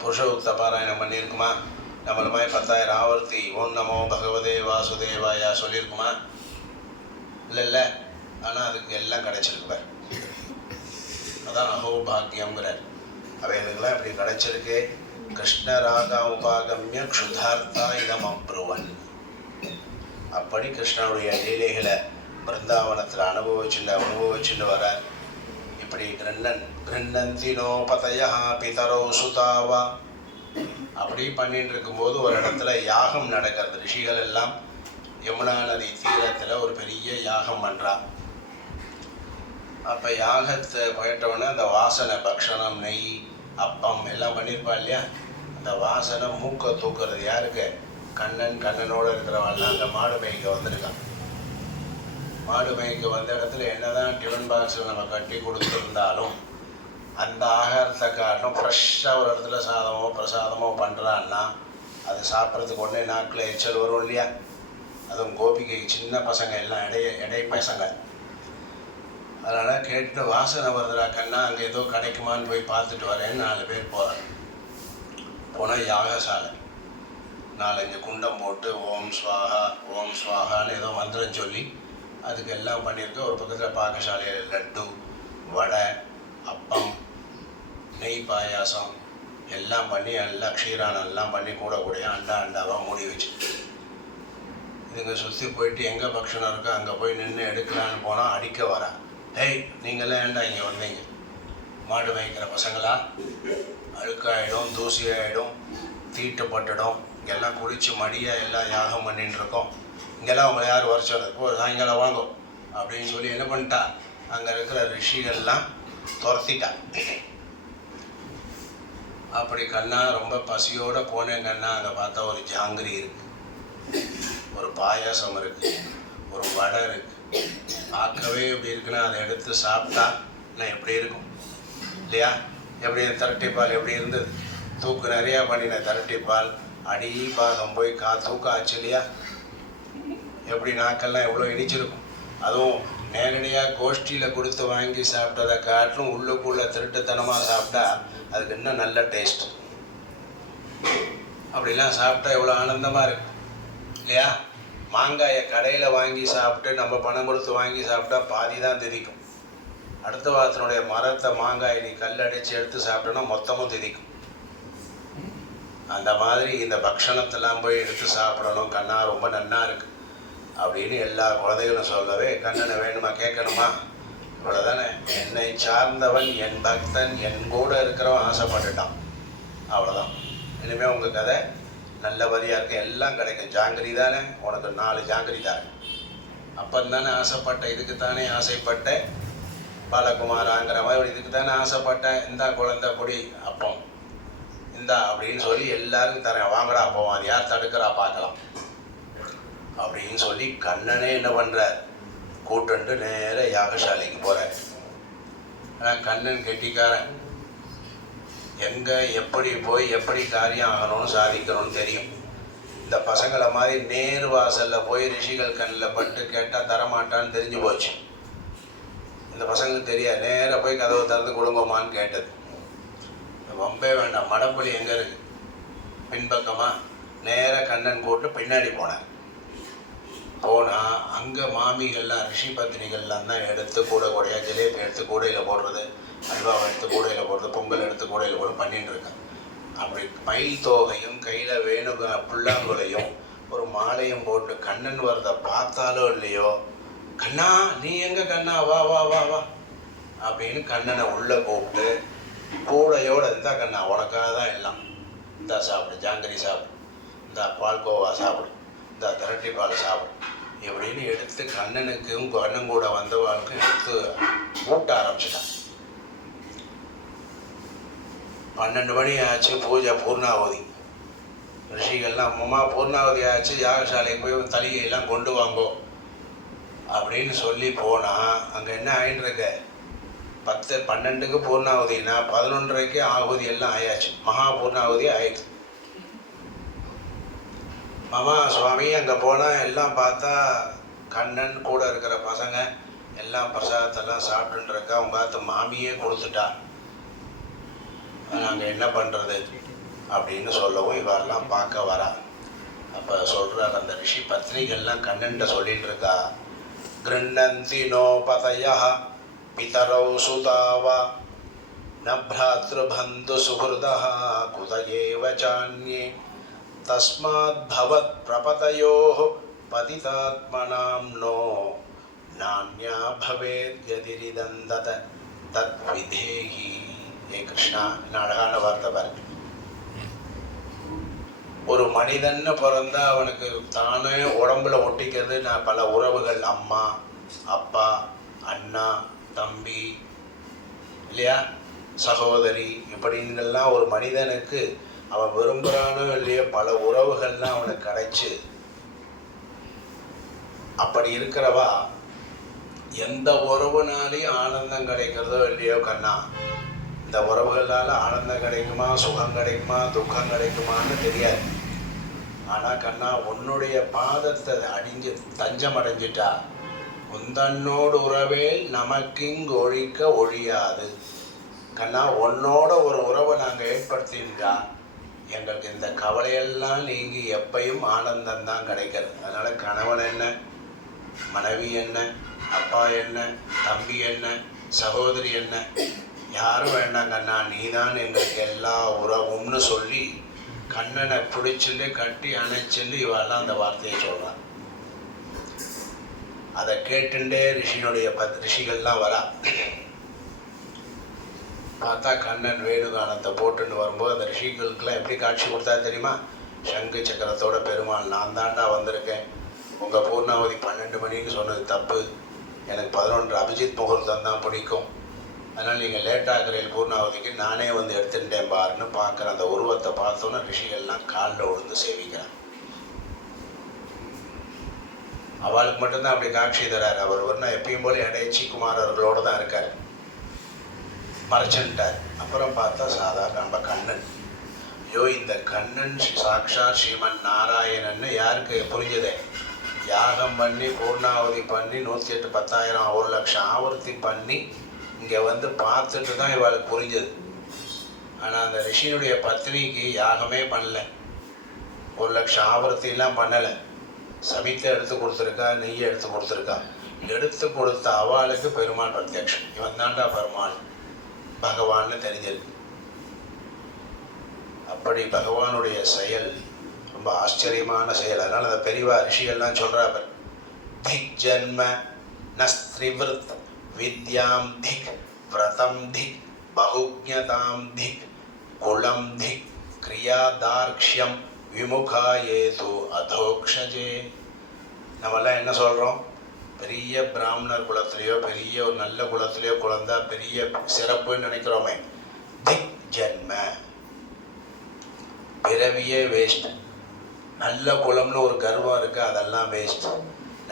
புருஷோக்த பாராயணம் பண்ணியிருக்குமா, நம்மள மாதிரி 10,000 ஆவர்த்தி ஓம் நமோ பகவதே வாசுதேவாயா சொல்லியிருக்குமா? இல்லை. ஆனால் அதுக்கு எல்லாம் கிடைச்சிருக்குவார். அதான் அகோபாக்கியங்கிறார். அவைகளுக்கெல்லாம் இப்படி கிடைச்சிருக்கு. கிருஷ்ணராகா உபாகமிய க்ஷுதார்த்தா இதம் அப்ருவன். அப்படி கிருஷ்ணனுடைய லீலைகளை பிருந்தாவனத்தில் அனுபவிச்சுட்டு வரார். இப்படி கிருண்ணந்தினோ பதயா பிதரோ சுதாவா அப்படி பண்ணிட்டு இருக்கும்போது ஒரு இடத்துல யாகம் நடக்கிறது. ரிஷிகள் எல்லாம் யமுனா நதி தீரத்தில் ஒரு பெரிய யாகம் பண்ணுறா. அப்போ யாகத்தை போயிட்டோன்னே அந்த வாசனை, பக்ஷணம், நெய், அப்பம் எல்லாம் பண்ணியிருப்பா இல்லையா, அந்த வாசனை மூக்கை தூக்குறது யாருக்கு? கண்ணனோடு இருக்கிறவெல்லாம் அந்த மாடு மேய்க்க வந்திருக்கான். மாடு மேய்க்க வந்த இடத்துல என்னதான் டிஃபன் பாக்ஸில் நம்ம கட்டி கொடுத்துருந்தாலும் அந்த ஆகாரத்தை காட்டும் ஃப்ரெஷ்ஷாக ஒரு இடத்துல சாதமோ பிரசாதமோ பண்ணுறான்னா அது சாப்பிட்றதுக்கு ஒன்றே நாக்கில் எச்சல் வரும் இல்லையா. அதுவும் கோபிகை சின்ன பசங்க எல்லாம் எடை பசங்க. அதனால் கேட்டு வாசனை வருதுடா கண்ணா, அங்கே ஏதோ கிடைக்குமான்னு போய் பார்த்துட்டு வரேன்னு 4 பேர் போகிறாங்க. போனால் யாகசாலை 4-5 குண்டம் போட்டு ஓம் ஸ்வாஹா ஓம் ஸ்வாஹான்னு ஏதோ மந்திரம் சொல்லி அதுக்கு எல்லாம் பண்ணியிருக்கு. ஒரு பக்கத்தில் பாகசாலையில் லட்டு, வடை, அப்பம், நெய் பாயாசம் எல்லாம் பண்ணி எல்லாம் க்ஷீரானம் எல்லாம் பண்ணி கூட அண்டாவாக மூடி வச்சு இதுங்க சுற்றி போயிட்டு எங்கே பக்ஷணம் இருக்கோ அங்கே போய் நின்று எடுக்கலான்னு போனால் அடிக்க வரா. ஹேய், நீங்களாம் ஏன்டா இங்கே வந்தீங்க? மாடு மேய்க்கிற பசங்களா? அழுக்காயிடும், தூசி ஆகிடும், தீட்டுப்பட்டுடும், இங்கெல்லாம் குளித்து மடியாக எல்லாம் யாகம் பண்ணிட்டு இருக்கோம், இங்கெல்லாம் அவங்க யார் வரைச்சது, சாயங்காலம் வாங்கும் அப்படின்னு சொல்லி என்ன பண்ணிட்டா, அங்கே இருக்கிற ரிஷிகள்லாம் துரத்திட்டா. அப்படி கண்ணா ரொம்ப பசியோடு போனேன் கண்ணா. அங்கே பார்த்தா ஒரு ஜாங்கிரி இருக்குது, ஒரு பாயாசம் இருக்குது, ஒரு வடை இருக்குது. பார்க்கவே எப்படி இருக்குன்னா அதை எடுத்து சாப்பிட்டா நான் எப்படி இருக்கும் இல்லையா? எப்படி திரட்டிப்பால் எப்படி இருந்தது, தூக்கு நிறையா பண்ணின திரட்டிப்பால் அடி பாதம் போய் தூக்க ஆச்சு இல்லையா? எப்படி நாக்கெல்லாம் எவ்வளோ இனிச்சிருக்கும். அதுவும் நேரடியாக கோஷ்டியில் கொடுத்து வாங்கி சாப்பிட்டதை காட்டிலும் உள்ளுக்குள்ளே திருட்டுத்தனமாக சாப்பிட்டா அதுக்கு இன்னும் நல்ல டேஸ்ட். அப்படிலாம் சாப்பிட்டா எவ்வளோ ஆனந்தமாக இருக்கு இல்லையா? மாங்காயை கடையில் வாங்கி சாப்பிட்டு நம்ம பணம் கொடுத்து வாங்கி சாப்பிட்டா பாதி தான் திதிக்கும். அடுத்த வாரத்தினுடைய மரத்தை மாங்காய் நீ கல்லடிச்சு எடுத்து சாப்பிட்டோன்னா மொத்தமும் திதிக்கும். அந்த மாதிரி இந்த பக்ஷணத்தெல்லாம் போய் எடுத்து சாப்பிடணும் கண்ணா, ரொம்ப நன்னா இருக்குது அப்படின்னு எல்லா குழந்தைகளும் சொல்லவே கண்ணனை வேணுமா கேட்கணுமா? இவ்வளோதானே. என்னை சார்ந்தவன் என் பக்தன் என் கூட இருக்கிறவன் ஆசைப்பட்டுட்டான், அவ்வளோதான். இனிமேல் உங்கள் கதை நல்லபடியாக இருக்குது, எல்லாம் கிடைக்கும். ஜாங்கிரி தானே, உனக்கு 4 ஜாங்கிரி தானே, அப்பந்தானே ஆசைப்பட்ட, இதுக்கு தானே ஆசைப்பட்டேன் பாலகுமாராங்கிற மாதிரி, இதுக்கு தானே ஆசைப்பட்டேன், இந்தா குழந்தை பொடி அப்பம் இந்தா அப்படின்னு சொல்லி எல்லாருக்கும் தரேன், வாங்கடா போவோம், அது யார் தடுக்கிறா பார்க்கலாம் அப்படின்னு சொல்லி கண்ணனே என்ன பண்ணுறார், கூட்டுண்டு நேராக யாகசாலைக்கு போகிறார். ஆனால் கண்ணன் கெட்டிக்காரன், எங்கே எப்படி போய் எப்படி காரியம் ஆகணும்னு சாதிக்கணும்னு தெரியும். இந்த பசங்களை மாதிரி நேர் வாசலில் போய் ரிஷிகள் கண்ணில் பட்டு கேட்டால் தரமாட்டான்னு தெரிஞ்சு போச்சு. இந்த பசங்களுக்கு தெரியாது, நேராக போய் கதவை திறந்து கொடுங்கம்மான்னு கேட்டது. வம்பே வேண்டாம், மடப்பள்ளி எங்கே இருக்குது பின்பக்கமாக, நேராக கண்ணன் கூட்டு பின்னாடி போனார். போனால் அங்கே மாமிகள்லாம் ரிஷி பத்தினிகள்லாம் தான் எடுத்து கூடையாக ஜிலேபி எடுத்து கூடையில் போடுறது, அல்வாவை எடுத்து கூடையில் போடுறது, பொங்கல் எடுத்து கூடையில் போட்டு பண்ணிட்டு இருக்கேன். அப்படி மயில் தோகையும் கையில் வேணுக புல்லாங்குலையும் ஒரு மாலையும் போட்டு கண்ணன் வரதை பார்த்தாலோ இல்லையோ, கண்ணா நீ எங்கே கண்ணா, வா வா வா வா அப்படின்னு கண்ணனை உள்ளே கூப்பிட்டு கூடையோடு இருந்தா கண்ணா உனக்காக தான் எல்லாம், இந்தா சாப்பிடு, ஜாங்கிரி சாப்பிடு, இந்த பால்கோவா சாப்பிடு, இந்த திரட்டி பால் சாப்பிடு இப்படின்னு எடுத்து கண்ணனுக்கும் கண்ணன் கூட வந்தவாளுக்கும் எடுத்து ஊட்ட ஆரம்பிச்சிட்டான். 12 மணி ஆச்சு, பூஜை பூர்ணாவதி. ரிஷிகள்லாம் அம்மா பூர்ணாவதி ஆச்சு, யாகசாலைக்கு போய் தலிகையெல்லாம் கொண்டு வாங்கோ அப்படின்னு சொல்லி போனால் அங்கே என்ன ஆகிட்டு இருக்க, 12க்கு பூர்ணாவதினா 11:30க்கு ஆகுதி எல்லாம் ஆயாச்சு, மகா பூர்ணாவதி ஆயிடுச்சு. மாமா சுவாமி அங்கே போனால் எல்லாம் பார்த்தா கண்ணன் கூட இருக்கிற பசங்க எல்லாம் பிரசாதத்தெல்லாம் சாப்பிட்டுருக்கா, அவங்க பார்த்து மாமியே கொடுத்துட்டா, நாங்கள் என்ன பண்ணுறது அப்படின்னு சொல்லவும் இவரெல்லாம் பார்க்க வரா. அப்போ சொல்கிறார் அந்த ரிஷி பத்னிகள்லாம் கண்ணன்ட்ட சொல்லிகிட்டு இருக்கா, கிருண்ணந்தி நோ பதயா பிதரௌ சுதாவா ந பிராத்ருபந்து சுஹுர்தா குதயேவ சான்யே தஸ்மாத் பவத் பிரபதயோஹ பதிதாத்மனாம் நோ நான்யா பவேத் யதிரிதந்தத தத் விதேஹி. ஏ கிருஷ்ணா, என்ன அழகான வார்த்தை பாருங்க. ஒரு மனிதன்னு பிறந்தா அவனுக்கு தானே உடம்புல ஒட்டிக்கிறது நான் பல உறவுகள், அம்மா அப்பா அண்ணா தம்பி இல்லையா, சகோதரி, இப்படிங்கெல்லாம் ஒரு மனிதனுக்கு அவன் விரும்புகிறானோ இல்லையோ பல உறவுகள்லாம் அவனுக்கு கிடைச்சு, அப்படி இருக்கிறவா எந்த உறவுனாலையும் ஆனந்தம் கிடைக்கிறதோ இல்லையோ கண்ணா, இந்த உறவுகளால் ஆனந்தம் கிடைக்குமா, சுகம் கிடைக்குமா, துக்கம் கிடைக்குமான்னு தெரியாது. ஆனால் கண்ணா உன்னுடைய பாதத்தை அடிஞ்சு தஞ்சம் அடைஞ்சிட்டா உந்தன்னோடு உறவேல் நமக்கிங்கு ஒழிக்க ஒழியாது. கண்ணா உன்னோட ஒரு உறவை நாங்கள் ஏற்படுத்தின்றா எங்களுக்கு இந்த கவலையெல்லாம் நீங்கி எப்பையும் ஆனந்தம்தான் கிடைக்கிறது. அதனால் கணவன் என்ன, மனைவி என்ன, அப்பா என்ன, தம்பி என்ன, சகோதரி என்ன, யாரும் வேண்டாம் கண்ணா, நீதான் எங்களுக்கு எல்லா உறவும்னு சொல்லி கண்ணனை பிடிச்சிட்டு கட்டி அணைச்சிட்டு இவெல்லாம் அந்த வார்த்தையை சொல்கிறான். அதை கேட்டுண்டே ரிஷிகள்லாம் வரா. பார்த்தா கண்ணன் வேணுகானத்தை போட்டுன்னு வரும்போது அந்த ரிஷிகளுக்கெல்லாம் எப்படி காட்சி கொடுத்தா தெரியுமா? சங்கு சக்கரத்தோட பெருமாள், நான் தாண்டா வந்திருக்கேன், உங்கள் பூர்ணாவதி 12 மணின்னு சொன்னது தப்பு, எனக்கு 11 அபிஜித் முகூர்த்தம் தான் பிடிக்கும், அதனால் நீங்கள் லேட்டாகிறேன் பூர்ணாவதிக்கு, நானே வந்து எடுத்துட்டேன் பாருன்னு பார்க்குற அந்த உருவத்தை பார்த்தோன்னா ரிஷிகள்லாம் காலில் விழுந்து சேவிக்கிறான். அவளுக்கு மட்டும்தான் அப்படி காட்சி தராரு. அவர் ஒன்றும் எப்பயும் போல இடைச்சி குமாரர்களோடு தான் இருக்கார், மறைச்சுட்டார். அப்புறம் பார்த்தா சாதாரண நம்ம கண்ணன். ஐயோ, இந்த கண்ணன் சாக்ஷாத் ஸ்ரீமன் நாராயணன்னு யாருக்கு புரிஞ்சதே? யாகம் பண்ணி பூர்ணாவதி பண்ணி 108 10,000 1,00,000 ஆவர்த்தி பண்ணி இங்கே வந்து பார்த்துட்டு தான் இவளுக்கு புரிஞ்சது. ஆனால் அந்த ரிஷியினுடைய பத்னிக்கு யாகமே பண்ணல, 1,00,000 ஆவர்த்திலாம் பண்ணலை, சமித்தை எடுத்து கொடுத்துருக்கா, நெய்யை எடுத்து கொடுத்துருக்கா. எடுத்து கொடுத்த அவளுக்கு பெருமாள் பிரத்யக்ஷம், இவன் தாண்டா பெருமாள் பகவான்னு தெரிஞ்சது. அப்படி பகவானுடைய செயல் ரொம்ப ஆச்சரியமான செயல். அதனால் அந்த பெரியவா ரிஷிகள்லாம் சொல்கிறாங்க, திக் ஜன்ம நஸ்திரிவிருத் வித்யாம் திக் விரதம் திக் பகுஜதாம் திக் குலம் திக் கிரியாதார்க்ஷ்யம் விமுகா ஏது அதோக்ஷஜே. நம்மெல்லாம் என்ன சொல்கிறோம்? பெரிய பிராமணர் குலத்திலேயோ பெரிய ஒரு நல்ல குலத்திலேயோ குழந்தா பெரிய சிறப்புன்னு நினைக்கிறோமே. திக் ஜன்ம, பிறவியே வேஸ்ட். நல்ல குலம்னு ஒரு கர்வம் இருக்கு, அதெல்லாம் வேஸ்ட்.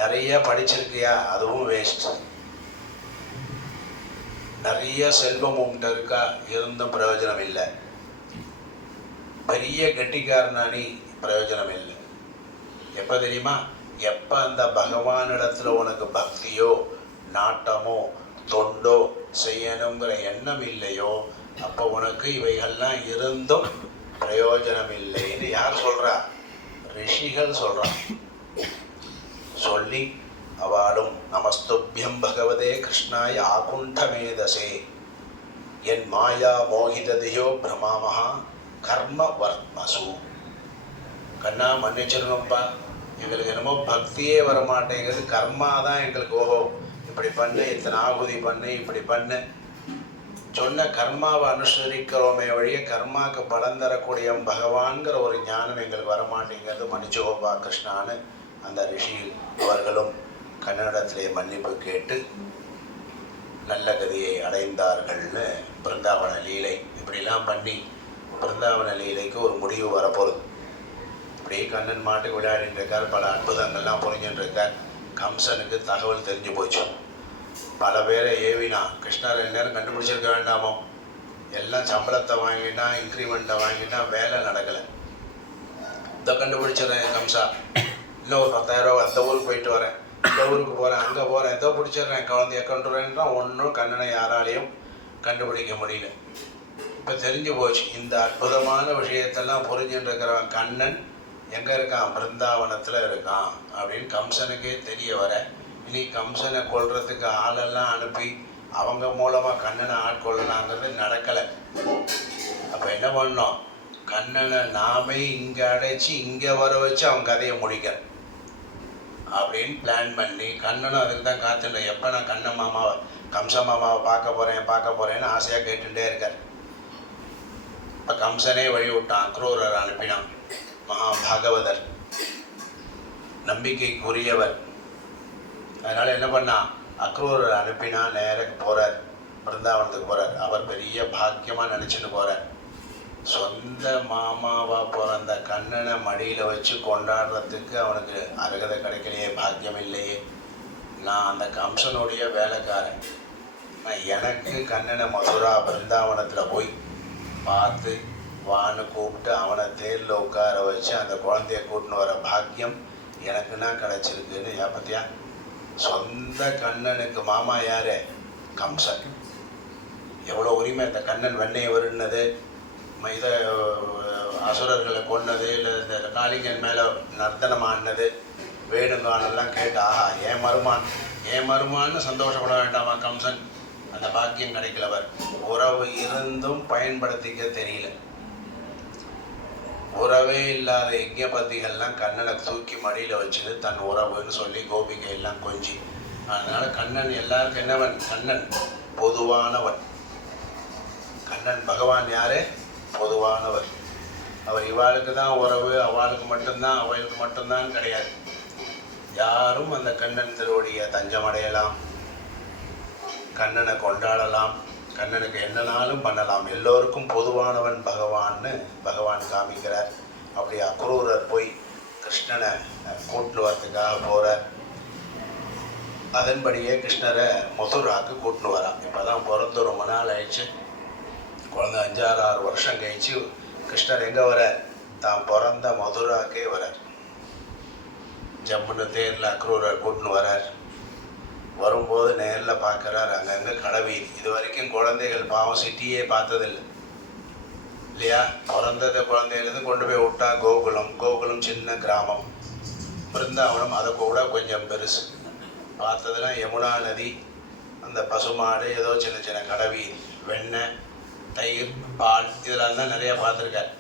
நிறைய படிச்சிருக்கியா, அதுவும் வேஸ்ட். நிறைய செல்வம் உன்கிட்ட இருக்கா, இருந்தும் பிரயோஜனம் இல்லை. பெரிய கெட்டிக்காரனானி பிரயோஜனம் இல்லை. எப்போ தெரியுமா? எப்போ அந்த பகவானிடத்தில் உனக்கு பக்தியோ நாட்டமோ தொண்டோ செய்யணுங்கிற எண்ணம் இல்லையோ, அப்போ உனக்கு இவைகள்லாம் இருந்தும் பிரயோஜனம் இல்லைன்னு யார் சொல்கிறா? ரிஷிகள் சொல்கிறான். சொல்லி அவளும் நமஸ்துபியம் பகவதே கிருஷ்ணாய ஆகுண்டமேதசே என் மாயா மோகிததையோ பிரமாமஹா கர்ம வர்மசு. கண்ணா மன்னிச்சிருங்கப்பா, எங்களுக்கு என்னமோ பக்தியே வரமாட்டேங்கிறது, கர்மா தான் எங்களுக்கு. ஓஹோ, இப்படி பண்ணு, இத்தனை ஆகுதி பண்ணு, இப்படி பண்ணு சொன்ன கர்மாவை அனுசரிக்கிறோமே வழிய கர்மாவுக்கு பலன் தரக்கூடிய பகவான்கிற ஒரு ஞானம் எங்களுக்கு வரமாட்டேங்கிறது, மன்னிச்சுகோப்பா கிருஷ்ணான்னு அந்த ரிஷி அவர்களும் கண்ணனிடத்திலே மன்னிப்பு கேட்டு நல்ல கதியை அடைந்தார்கள்னு பிருந்தாவன லீலை இப்படிலாம் பண்ணி பிருந்தாவன லீலைக்கு ஒரு முடிவு வரப்போகுது. அப்படியே கண்ணன் மாட்டுக்கு விளையாடிட்டு இருக்கார், பல அற்புதங்கள்லாம் புரிஞ்சுட்டு இருக்கார். கம்சனுக்கு தகவல் தெரிஞ்சு போச்சு. பல பேரை ஏவினா, கிருஷ்ணர் நேரம் கண்டுபிடிச்சிருக்க வேண்டாமோ, எல்லாம் சம்பளத்தை வாங்கினா இன்க்ரிமெண்ட்டை வாங்கினா வேலை நடக்கலை. இதை கண்டுபிடிச்சிடறேன் கம்சா, இன்னும் ஒரு 10,000 ரூபா, அந்த ஊருக்கு போயிட்டு வரேன், இந்த ஊருக்கு போகிறேன், அங்கே போகிறேன், ஏதோ பிடிச்சிடுறேன், குழந்தைய கொண்டுறேன்றான். ஒன்றும் கண்ணனை யாராலையும் கண்டுபிடிக்க முடியல. இப்போ தெரிஞ்சு போச்சு, இந்த அற்புதமான விஷயத்தெல்லாம் புரிஞ்சுட்டு இருக்கிறவன் கண்ணன் எங்கே இருக்கான்? பிருந்தாவனத்தில் இருக்கான் அப்படின்னு கம்சனுக்கே தெரிய வர, இனி கம்சனை கொல்றதுக்கு ஆளெல்லாம் அனுப்பி அவங்க மூலமாக கண்ணனை ஆட்கொள்ளலாங்கிறது நடக்கலை. அப்போ என்ன பண்ணோம்? கண்ணனை நாமே இங்கே அடைச்சி இங்கே வர வச்சு அவன் கதையை முடிக்க அப்படின்னு பிளான் பண்ணி, கண்ணனும் அதுக்கு தான் காத்துட்டேன், எப்போ நான் கண்ணன் மாமாவை கம்ச மாமாவை பார்க்க போகிறேன்னு ஆசையாக கேட்டுகிட்டே இருக்கார். இப்போ கம்சனே வழி விட்டான், அக்ரூரர் அனுப்பினான். மகாபாகவதர், நம்பிக்கைக்குரியவர். அதனால் என்ன பண்ணான்? அக்ரூரர் அனுப்பினா நேராக போகிறார், பிருந்தாவனத்துக்கு போகிறார். அவர் பெரிய பாக்கியமாக நினச்சிட்டு போகிறார். சொந்த மாமாவாக பிறந்த கண்ணனை மடியில் வச்சு கொண்டாடுறதுக்கு அவனுக்கு அருகதை கிடைக்கலையே, பாக்கியம் இல்லையே. நான் அந்த கம்சனுடைய வேலைக்காரன், நான் எனக்கு கண்ணனை மதுரா பிருந்தாவனத்தில் போய் பார்த்து வான்னு கூப்பிட்டு அவனை தேரில் உட்கார வச்சு அந்த குழந்தைய கூட்டின்னு வர பாக்கியம் எனக்குன்னா கிடச்சிருக்குன்னு பத்தியா. சொந்த கண்ணனுக்கு மாமா யார்? கம்சன். எவ்வளோ உரிமை! இந்த கண்ணன் வெண்ணையை வருன்னது, இதை அசுரர்களை கொன்னது, இல்லை இந்த காளிங்கன் மேலே நர்த்தனம் ஆடினது, வேணுங்கானெல்லாம் கேட்டு ஆஹா ஏன் மருமான்னு சந்தோஷப்பட வேண்டாமா கம்சன்? அந்த பாக்கியம் கிடைக்கலவர். உறவு இருந்தும் பயன்படுத்திக்க தெரியல. உறவே இல்லாத யஜ்ஞபதிகள்லாம் கண்ணனை தூக்கி மடியில் வச்சுது தன் உறவுன்னு சொல்லி கோபிகை எல்லாம் கொஞ்சி. அதனால் கண்ணன் எல்லாருக்கும் என்னவன்? கண்ணன் பொதுவானவன். கண்ணன் பகவான் யாரு? பொதுவானவர். அவர் இவாளுக்கு தான் உறவு, அவளுக்கு மட்டும்தான், அவளுக்கு மட்டும்தான் கிடையாது. யாரும் அந்த கண்ணன் திருவடியை தஞ்சமடையலாம், கண்ணனை கொண்டாடலாம், கண்ணனுக்கு என்னனாலும் பண்ணலாம். எல்லோருக்கும் பொதுவானவன் பகவான்னு பகவான் காமிக்கிறார். அப்படி அக்ரூரர் போய் கிருஷ்ணனை கூட்டின்னு வரத்துக்காக போகிறார். அதன்படியே கிருஷ்ணரை மதுராவுக்கு கூட்டின்னு வரான். இப்போ தான் பிறந்து ரொம்ப நாள் ஆயிடுச்சு. குழந்தை 5-6 வருஷம் கழிச்சு கிருஷ்ணர் எங்கே வரார்? தான் பிறந்த மதுராக்கே வரார். ஜம்முன்னு தேரில் அக்ரூரர் கூட்டின்னு வரார். வரும்போது நேரில் பார்க்குறார் அங்கங்கே கடவீதி. இது வரைக்கும் குழந்தைகள் பாவம் சிட்டியே பார்த்ததில்லை இல்லையா? பிறந்தது குழந்தையிலேருந்து கொண்டு போய் விட்டா கோகுலம் சின்ன கிராமம், பிருந்தாவனம் அதை கூட கொஞ்சம் பெருசு. பார்த்ததுலாம் யமுனா நதி, அந்த பசுமாடு, ஏதோ சின்ன சின்ன கடவீதி, வெண்ணெய், தயிர், பால், இதெல்லாம் தான் நிறையா பார்த்துருக்கார்.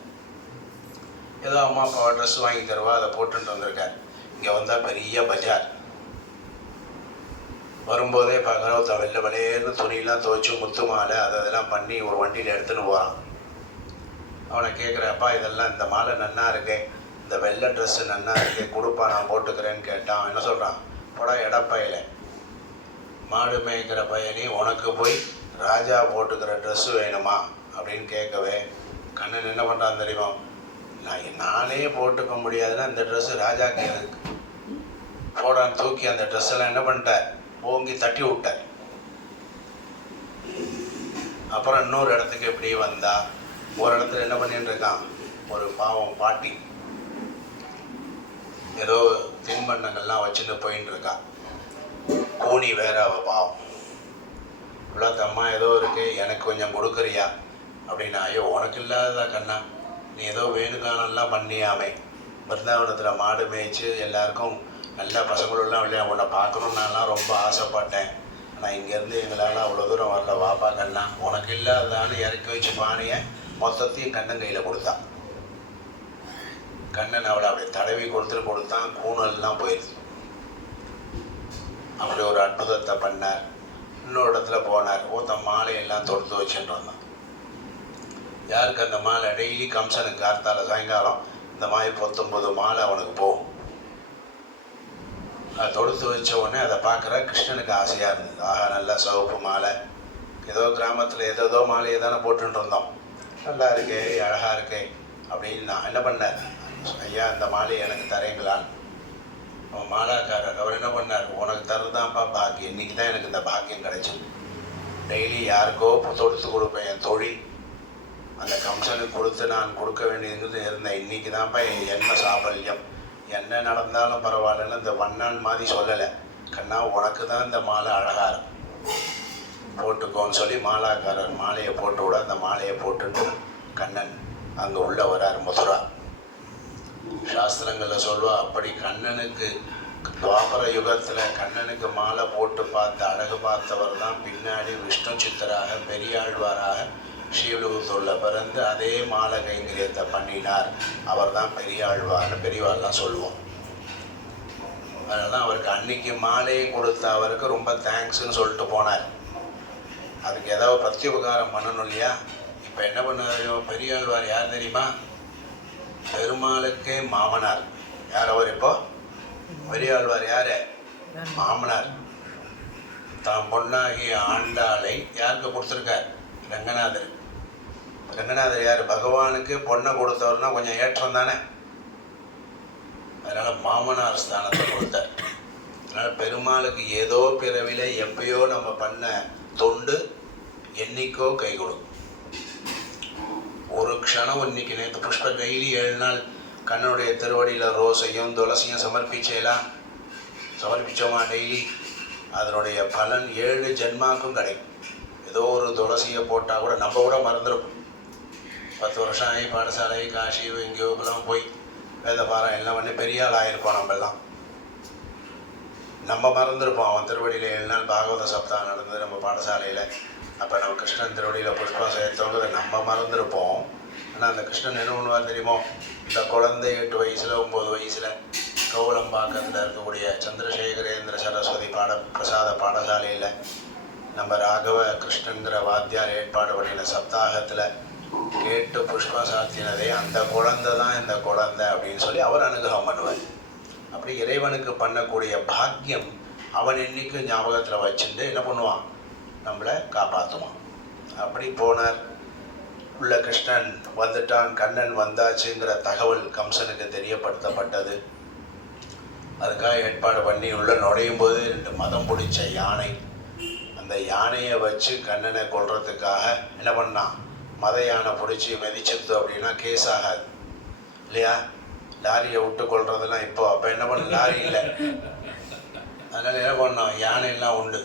ஏதோ அம்மா அப்பாவை ட்ரெஸ் வாங்கி தருவா, அதை போட்டுட்டு வந்திருக்கார். இங்கே வந்தால் பெரிய பஜார். வரும்போதே பார்க்குற வெள்ளை வெளியேன்னு துணியெல்லாம் துவைச்சி முத்து மாலை அதெல்லாம் பண்ணி ஒரு வண்டியில் எடுத்துன்னு போகிறான். அவனை கேட்குறப்பா இதெல்லாம் இந்த மாலை நன்னா இருக்கே, இந்த வெள்ளை ட்ரெஸ்ஸு நன்னா இருக்கே, கொடுப்பா நான் போட்டுக்கிறேன்னு கேட்டான். என்ன சொல்கிறான்? போடா எடப்பையில, மாடு மேய்க்கிற பையனி, உனக்கு போய் ராஜா போட்டுக்கிற ட்ரெஸ்ஸு வேணுமா அப்படின்னு கேட்கவே கண்ணன் என்ன பண்ணுறான் தெரியுமா? நானே போட்டுக்க முடியாதுன்னா இந்த ட்ரெஸ்ஸு ராஜாக்கு எதுக்கு போடான்னு தூக்கி அந்த ட்ரெஸ்ஸெல்லாம் என்ன பண்ணிட்டார்? ஓங்கி தட்டி விட்டார். அப்புறம் இன்னொரு இடத்துக்கு எப்படி வந்தா, ஒரு இடத்துல என்ன பண்ணிட்டு இருக்கான்? ஒரு பாவம் பாட்டி ஏதோ தின்பண்டங்கள்லாம் வச்சுட்டு போயின்னு இருக்கான். கூனி வேற அவ பாவம். இவ்வளோ அம்மா ஏதோ இருக்கு, எனக்கு கொஞ்சம் கொடுக்குறியா அப்படின்னா, ஐயோ உனக்கு இல்லாததா கண்ணா, நீ ஏதோ வேணுகானெல்லாம் பண்ணியாமே, பிருந்தாவனத்தில் மாடு மேய்ச்சி எல்லாருக்கும் நல்ல பசங்களெல்லாம் இல்லையா, உன்னை பார்க்கணுன்னு நான்லாம் ரொம்ப ஆசைப்பட்டேன். ஆனால் இங்கேருந்து எங்களால் அவ்வளோ தூரம் வரல, வாப்பா கண்ணா, உனக்கு இல்லாதான்னு இறக்கி வச்சு பானையை மொத்தத்தையும் கண்ணன் கையில் கொடுத்தான். கண்ணன் அவளை அப்படி தடவி கொடுத்தான். கூணல்லாம் போயிடுச்சு. அப்படி ஒரு அற்புதத்தை பண்ணார். இன்னொரு இடத்துல போனார். ஒருத்தன் மாலையெல்லாம் தொடுத்து வச்சுட்டு வந்தான். யாருக்கு அந்த மாலை? டெய்லி கம்சனுக்கு கார்த்தால சாயங்காலம் இந்த மாதிரி 19 மாலை அவனுக்கு போகும். அதை தொடுத்து வச்ச உடனே அதை பார்க்குற கிருஷ்ணனுக்கு ஆசையாக இருந்தது. ஆஹா, நல்லா சிவப்பு மாலை, ஏதோ கிராமத்தில் ஏதோ மாலையை தானே போட்டுட்டு இருந்தோம், நல்லா இருக்கே, அழகாக இருக்கே அப்படின்னு நான் என்ன பண்ணேன், ஐயா இந்த மாலையை எனக்கு தரீங்களான்னு. அவன் மாலாக்காரர் அவர் என்ன பண்ணார்? உனக்கு தருதான்ப்பா பாக்கியம், இன்றைக்கி தான் எனக்கு இந்த பாக்கியம் கிடைச்சது. டெய்லி யாருக்கோ தொடுத்து கொடுப்பேன், என் தொழில். அந்த கம்சனுக்கு கொடுத்து நான் கொடுக்க வேண்டியது இருந்தேன். இன்றைக்கி தான்ப்பா என் என்ன சாபல்யம், என்ன நடந்தாலும் பரவாயில்லன்னு இந்த வண்ணான் மாதிரி சொல்லலை. கண்ணா உனக்கு தான் இந்த மாலை அழகாக இருக்கும், போட்டுக்கோன்னு சொல்லி மாலாக்காரர் மாலையை போட்டு விட அந்த மாலையை போட்டுட்டு கண்ணன் அங்கே உள்ள வரார் மதுரா. சாஸ்திரங்களில் சொல்வா, அப்படி கண்ணனுக்கு துவாபர யுகத்தில் கண்ணனுக்கு மாலை போட்டு பார்த்து அழகு பார்த்தவர் தான் பின்னாடி விஷ்ணு சித்தராக பெரியாழ்வாராக ஸ்ரீவில்லிபுத்தூரில் பிறந்து அதே மாலை கைங்கரியத்தை பண்ணினார். அவர் தான் பெரியாழ்வார்னு பெரியவாள்லாம் சொல்லுவோம். அதனால தான் அவருக்கு அன்னைக்கு மாலையை கொடுத்த அவருக்கு ரொம்ப தேங்க்ஸ்ன்னு சொல்லிட்டு போனார். அதுக்கு ஏதாவது பிரத்யுபகாரம் பண்ணணும் இல்லையா? இப்போ என்ன பண்ணார் பெரியாழ்வார்? யார் தெரியுமா? பெருமாளுக்கே மாமனார். யார் அவர்? இப்போ பெரியாழ்வார் யார்? மாமனார். தான் பொண்ணாகிய ஆண்டாளை யாருக்கு கொடுத்துருக்கார்? ரங்கநாதர். ரங்கநாதர் யார்? பகவானுக்கு பொண்ணை கொடுத்தவர்னா கொஞ்சம் ஏற்றம் தானே. அதனால் மாமனார் ஸ்தானத்தை கொடுத்தார். அதனால் பெருமாளுக்கு ஏதோ பிறவில எப்பயோ நம்ம பண்ண தொண்டு என்னைக்கோ கை கொடுக்கும். ஒரு க்ஷணம் இன்னைக்கு நேற்று புஷ்ப டெய்லி 7 நாள் கண்ணனுடைய திருவடியில் ரோஸையும் துளசியும் சமர்ப்பிச்சோமா டெய்லி, அதனுடைய பலன் 7 ஜென்மாக்கும் கிடைக்கும். ஏதோ ஒரு துளசியை போட்டால் கூட நம்ம கூட மறந்துருப்போம். 10 வருஷம் ஆகி பாடசாலை காஷி எங்கேயோ இப்பெல்லாம் போய் வேதபாரம் எல்லாம் பண்ணி பெரிய ஆள் ஆகிருப்போம். நம்ம மறந்துருப்போம். அவன் திருவடியில் 7 நாள் பாகவத சப்தாகம் நடந்தது நம்ம பாடசாலையில். அப்போ நம்ம கிருஷ்ணன் திருவடியில் புஷ்பம் சேர்த்தோங்கிறத நம்ம மறந்துருப்போம். ஆனால் அந்த கிருஷ்ணன் என்ன பண்ணுவார் தெரியுமோ, இந்த குழந்தை 8 வயசில் 9 வயசில் கௌலம்பாக்கத்தில் இருக்கக்கூடிய சந்திரசேகரேந்திர சரஸ்வதி பிரசாத பாடசாலையில் நம்ம ராகவ கிருஷ்ணங்கிற வாத்தியார் ஏற்பாடு பண்ணின சப்தாகத்தில் கேட்டு புஷ்பம் சாத்தினதே அந்த குழந்தை தான் இந்த குழந்தை அப்படின்னு சொல்லி அவர் அனுகிரகம் பண்ணுவார். அப்படி இறைவனுக்கு பண்ணக்கூடிய பாக்கியம் அவன் இன்னைக்கு ஞாபகத்தில் வச்சுட்டு என்ன பண்ணுவான், நம்மளை காப்பாற்றுவான். அப்படி போனார். உள்ள கிருஷ்ணன் வந்துட்டான், கண்ணன் வந்தாச்சுங்கிற தகவல் கம்சனுக்கு தெரியப்படுத்தப்பட்டது. அதுக்காக ஏற்பாடு பண்ணி உள்ள நுழையும் போது 2 மதம் பிடிச்ச யானை, அந்த யானையை வச்சு கண்ணனை கொல்றதுக்காக என்ன பண்ணான், மத யானை பிடிச்சி மிதிச்சிருது அப்படின்னா கேஸ் ஆகாது இல்லையா. லாரியை விட்டு கொள்றதெல்லாம் இப்போ, அப்போ என்ன பண்ண லாரி இல்லை, அதனால் என்ன பண்ணோம், யானையெல்லாம் உண்டு.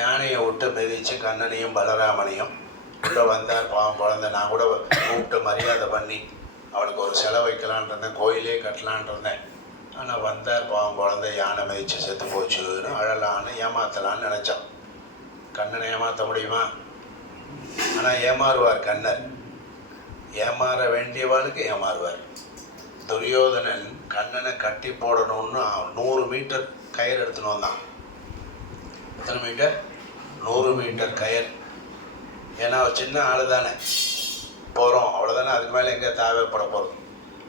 யானையை விட்டு மிதித்து கண்ணனையும் பலராமனையும் உள்ளே வந்தார். பாவம் குழந்தை, நான் கூட கூப்பிட்டு மரியாதை பண்ணி அவனுக்கு ஒரு சிலை வைக்கலான் இருந்தேன், கோயிலே கட்டலான் இருந்தேன். ஆனால் வந்தார் பாவம் குழந்தை, யானை மிதித்து செத்து போச்சுன்னு அழலான்னு ஏமாத்தலான்னு நினச்சான். கண்ணனை ஏமாற்ற முடியுமா? ஆனால் ஏமாறுவார் கண்ணர், ஏமாற வேண்டியவாளுக்கு ஏமாறுவார். துரியோதனன் கண்ணனை கட்டி போடணும்னு 100 மீட்டர் கயிறு எடுத்துன்னு வந்தான். எத்தனை மீட்டர்? 100 மீட்டர் கயிறு. ஏன்னா அவர் சின்ன ஆள் தானே, போகிறோம் அவ்வளோதானே, அதுக்கு மேலே எங்கே தேவைப்பட போகிறோம்.